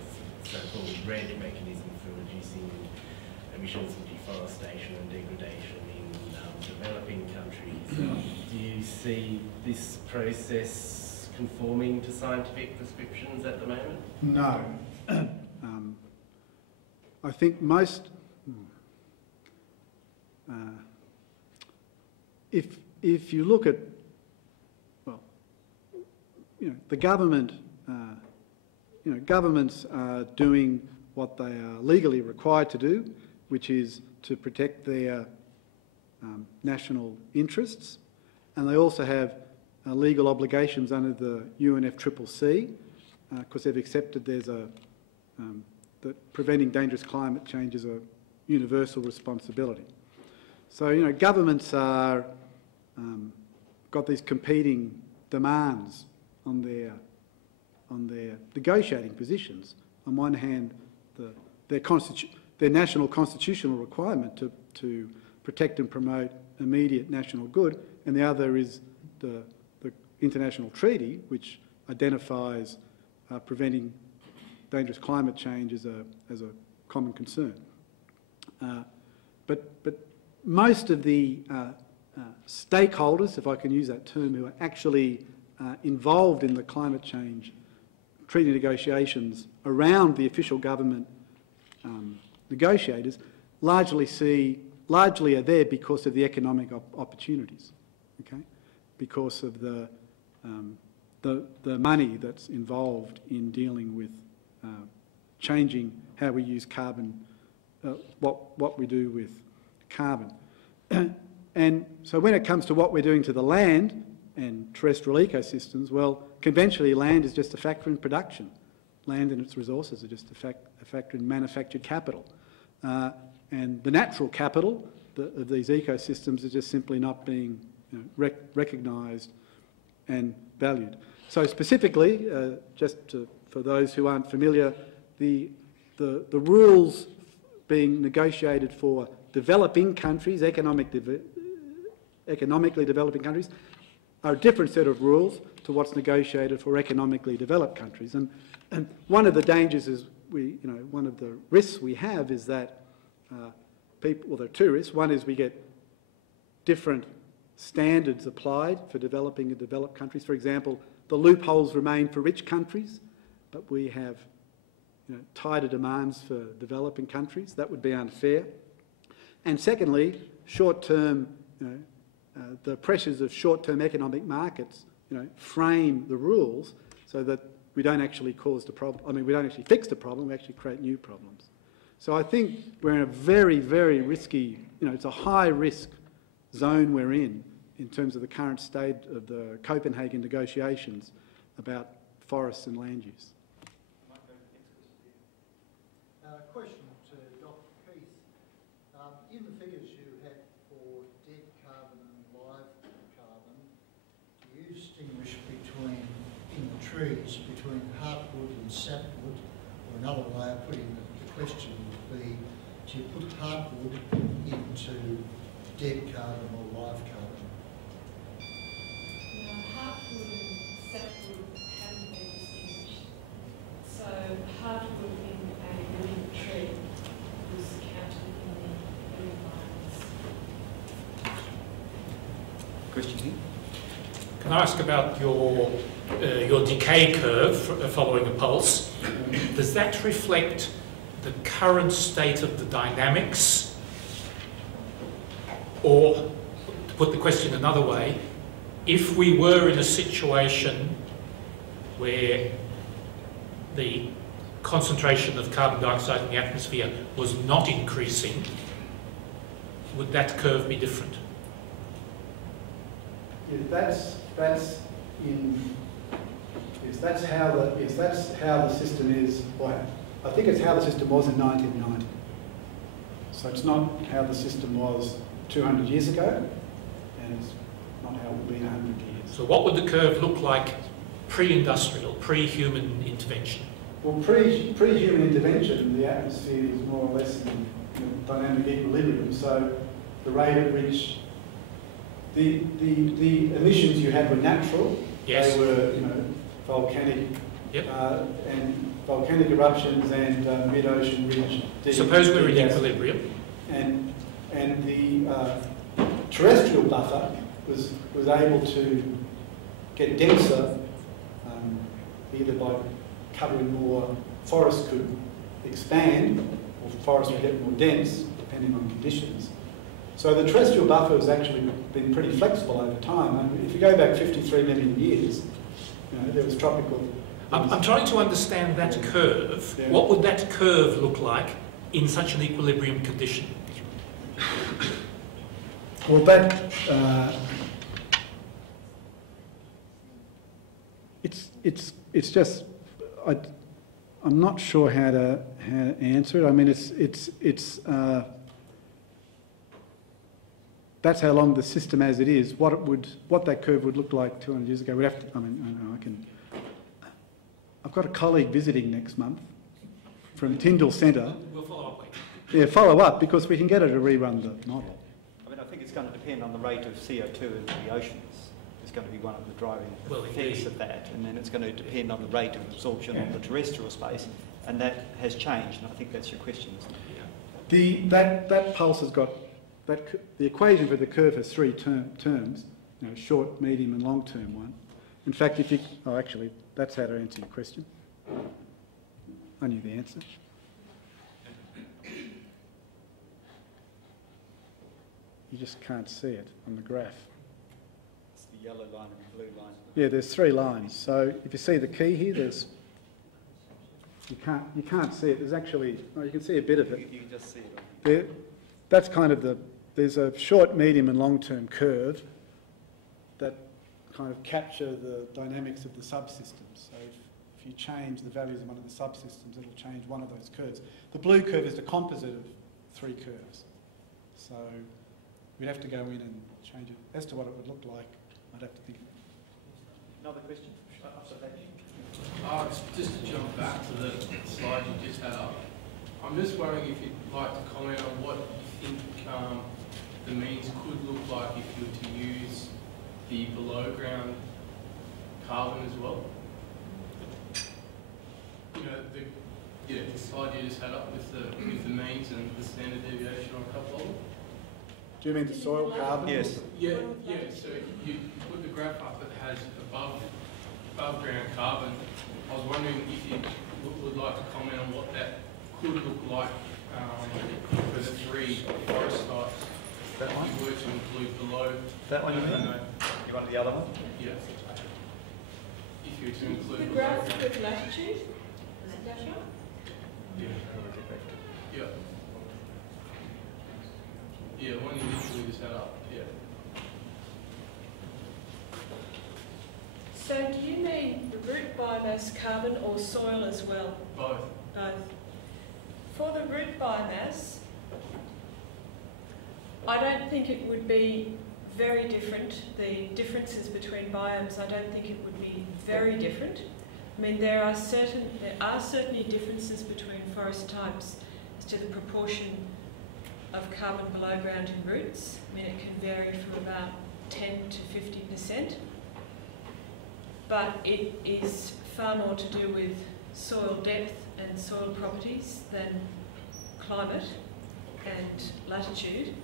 so-called RED mechanism for reducing emissions of deforestation and degradation in developing countries. Do you see this process conforming to scientific prescriptions at the moment? No. I think most... if you look at, well, the government, governments are doing what they are legally required to do, which is to protect their national interests, and they also have legal obligations under the UNFCCC, because they've accepted that preventing dangerous climate change is a universal responsibility. So, governments are got these competing demands on their negotiating positions. On one hand, their national constitutional requirement to protect and promote immediate national good, and the other is the international treaty, which identifies preventing dangerous climate change as a common concern. But most of the stakeholders, if I can use that term, who are actually involved in the climate change treaty negotiations around the official government negotiators, largely are there because of the economic opportunities, okay? Because of the money that's involved in dealing with changing how we use carbon, what we do with carbon. And so when it comes to what we're doing to the land and terrestrial ecosystems, well, conventionally land is just a factor in production. Land and its resources are just a factor in manufactured capital. And the natural capital of these ecosystems is just simply not being recognised and valued. So specifically, for those who aren't familiar, the rules being negotiated for developing countries, economically developing countries, are a different set of rules to what's negotiated for economically developed countries. And one of the dangers is one of the risks we have is that there are two risks. One is we get different standards applied for developing and developed countries. For example, the loopholes remain for rich countries, but we have tighter demands for developing countries. That would be unfair. And secondly, short-term, the pressures of short-term economic markets, frame the rules so that we don't actually cause the problem. I mean, we don't actually fix the problem, we actually create new problems. So I think we're in a very, very risky, it's a high-risk zone we're in terms of the current state of the Copenhagen negotiations about forests and land use. Question to Dr. Keith. In the figures you had for dead carbon and live carbon, do you distinguish between, in the trees, between heartwood and sapwood? Or another way of putting the question would be, do you put heartwood into dead carbon or live carbon? No, heartwood and sapwood haven't been distinguished. So heartwood in a living tree was counted in the living lines. Question here? Can I ask about your decay curve following a pulse? Does that reflect the current state of the dynamics? Or, to put the question another way, if we were in a situation where the concentration of carbon dioxide in the atmosphere was not increasing, would that curve be different? Yeah, that's how the system is. Well, I think it's how the system was in 1990. So it's not how the system was 200 years ago, and it's not how it will be in 100 years. So what would the curve look like pre-industrial, pre-human intervention? Well, pre-human intervention, the atmosphere is more or less in dynamic equilibrium. So the rate at which the emissions you had were natural. Yes. They were, volcanic, yep. And volcanic eruptions and mid-ocean ridge. Suppose we're in equilibrium. And the terrestrial buffer was able to get denser, either by covering more, forests could expand, or forests would get more dense, depending on conditions. So the terrestrial buffer has actually been pretty flexible over time. And if you go back 53 million years, there was tropical... I'm trying to understand that curve. Yeah. What would that curve look like in such an equilibrium condition? Well, that... it's just... I'm not sure how to answer it. I mean, that's how long the system as it is. What that curve would look like 200 years ago. We'd have to. I mean, I've got a colleague visiting next month from Tyndall Centre. We'll follow up later. Yeah, follow up because we can get her to rerun the model. I mean, I think it's going to depend on the rate of CO2 in the oceans. It's going to be one of the driving effects of that, and then it's going to depend on the rate of absorption on the terrestrial space, and that has changed. And I think that's your question, isn't it? That pulse has got. The equation for the curve has three terms, short, medium and long-term one. In fact, if you... Oh, actually, that's how to answer your question. I knew the answer. You just can't see it on the graph. It's the yellow line and the blue line. Yeah, there's three lines. So if you see the key here, there's... You can't see it. There's actually... Oh, you can see a bit of it. You can just see it. That's kind of the... There's a short, medium and long-term curve that kind of capture the dynamics of the subsystems. So if you change the values of one of the subsystems, it'll change one of those curves. The blue curve is the composite of three curves. So we'd have to go in and change it. As to what it would look like, I'd have to think. Another question? Just to jump back to the slide you just had up, I'm just wondering if you'd like to comment on what you think the means could look like if you were to use the below ground carbon as well? You know, the slide you just had up with the means and the standard deviation on a couple of them. Do you mean the soil carbon? Yes. Yeah. So you put the graph up that has above ground carbon. I was wondering if you would like to comment on what that could look like for the 3 forest sites. That one? If you were to include below. That one, you mean? No. You want the other one? Yeah. If you were to include The below graph ground. with latitude. Yeah. Yeah. Yeah, one you literally just had up. Yeah. So do you mean the root biomass carbon or soil as well? Both. Both. For the root biomass, I don't think it would be very different. The differences between biomes, I don't think it would be very different. I mean, there are certainly differences between forest types as to the proportion of carbon below ground in roots. I mean, it can vary from about 10 to 50%. But it is far more to do with soil depth and soil properties than climate and latitude.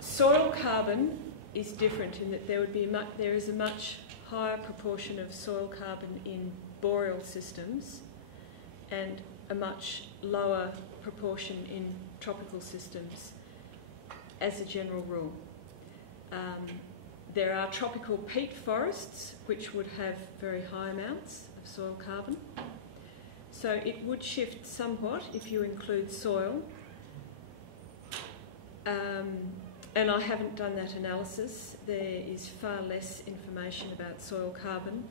Soil carbon is different in that there is a much higher proportion of soil carbon in boreal systems and a much lower proportion in tropical systems as a general rule. There are tropical peat forests which would have very high amounts of soil carbon. So it would shift somewhat if you include soil. And I haven't done that analysis. There is far less information about soil carbon.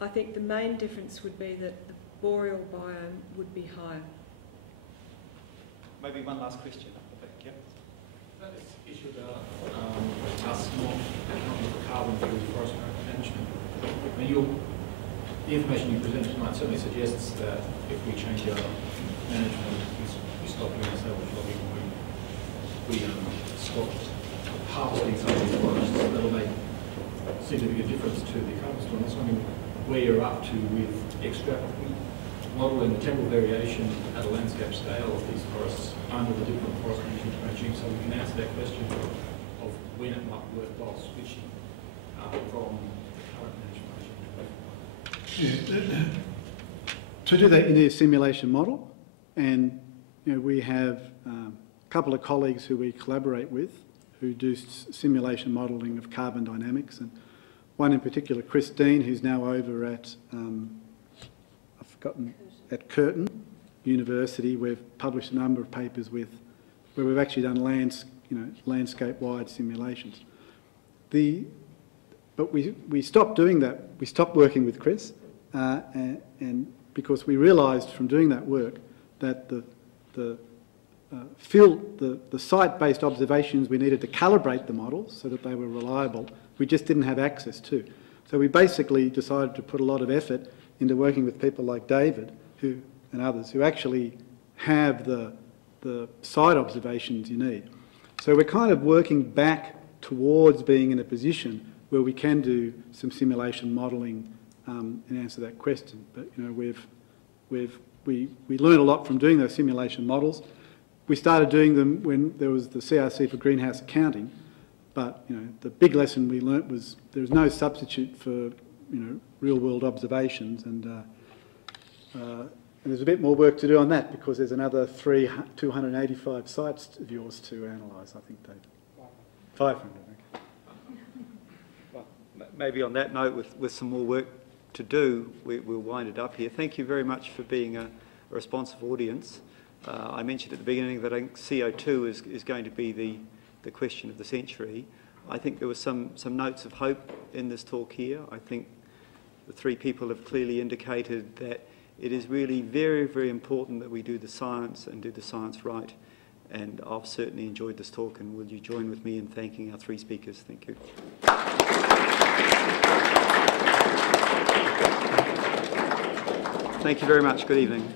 I think the main difference would be that the boreal biome would be higher. Maybe one last question. Yeah. This issue about us not accounting for carbon through forest management. I mean, the information you presented tonight certainly suggests that if we change our management, we stop doing salvage logging, we stop harvesting some of these forests, that'll make significant difference to the carbon store. I was wondering where you're up to with modelling the temporal variation at a landscape scale of these forests under the different forest management regimes, so we can answer that question of when it might be worthwhile switching from the current management regime. To do that, you need a simulation model, and we have a couple of colleagues who we collaborate with who do simulation modelling of carbon dynamics, and one in particular, Christine, who's now over at at Curtin University. We've published a number of papers where we've actually done landscape-wide simulations. But we stopped doing that. We stopped working with Chris, and because we realised from doing that work that the site-based observations we needed to calibrate the models so that they were reliable, we just didn't have access to. So we basically decided to put a lot of effort into working with people like David and others who actually have the site observations you need. So we're kind of working back towards being in a position where we can do some simulation modelling and answer that question. But we learned a lot from doing those simulation models. We started doing them when there was the CRC for greenhouse accounting, but the big lesson we learnt was there's no substitute for real-world observations, and there's a bit more work to do on that because there's another 285 sites of yours to analyse, I think, Dave. 500. Okay. Well, maybe on that note, with some more work to do, we'll wind it up here. Thank you very much for being a responsive audience. I mentioned at the beginning that I think CO2 is going to be the question of the century. I think there were some notes of hope in this talk here. I think the 3 people have clearly indicated that it is really very, very important that we do the science and do the science right. And I've certainly enjoyed this talk, and will you join with me in thanking our 3 speakers? Thank you. Thank you very much. Good evening.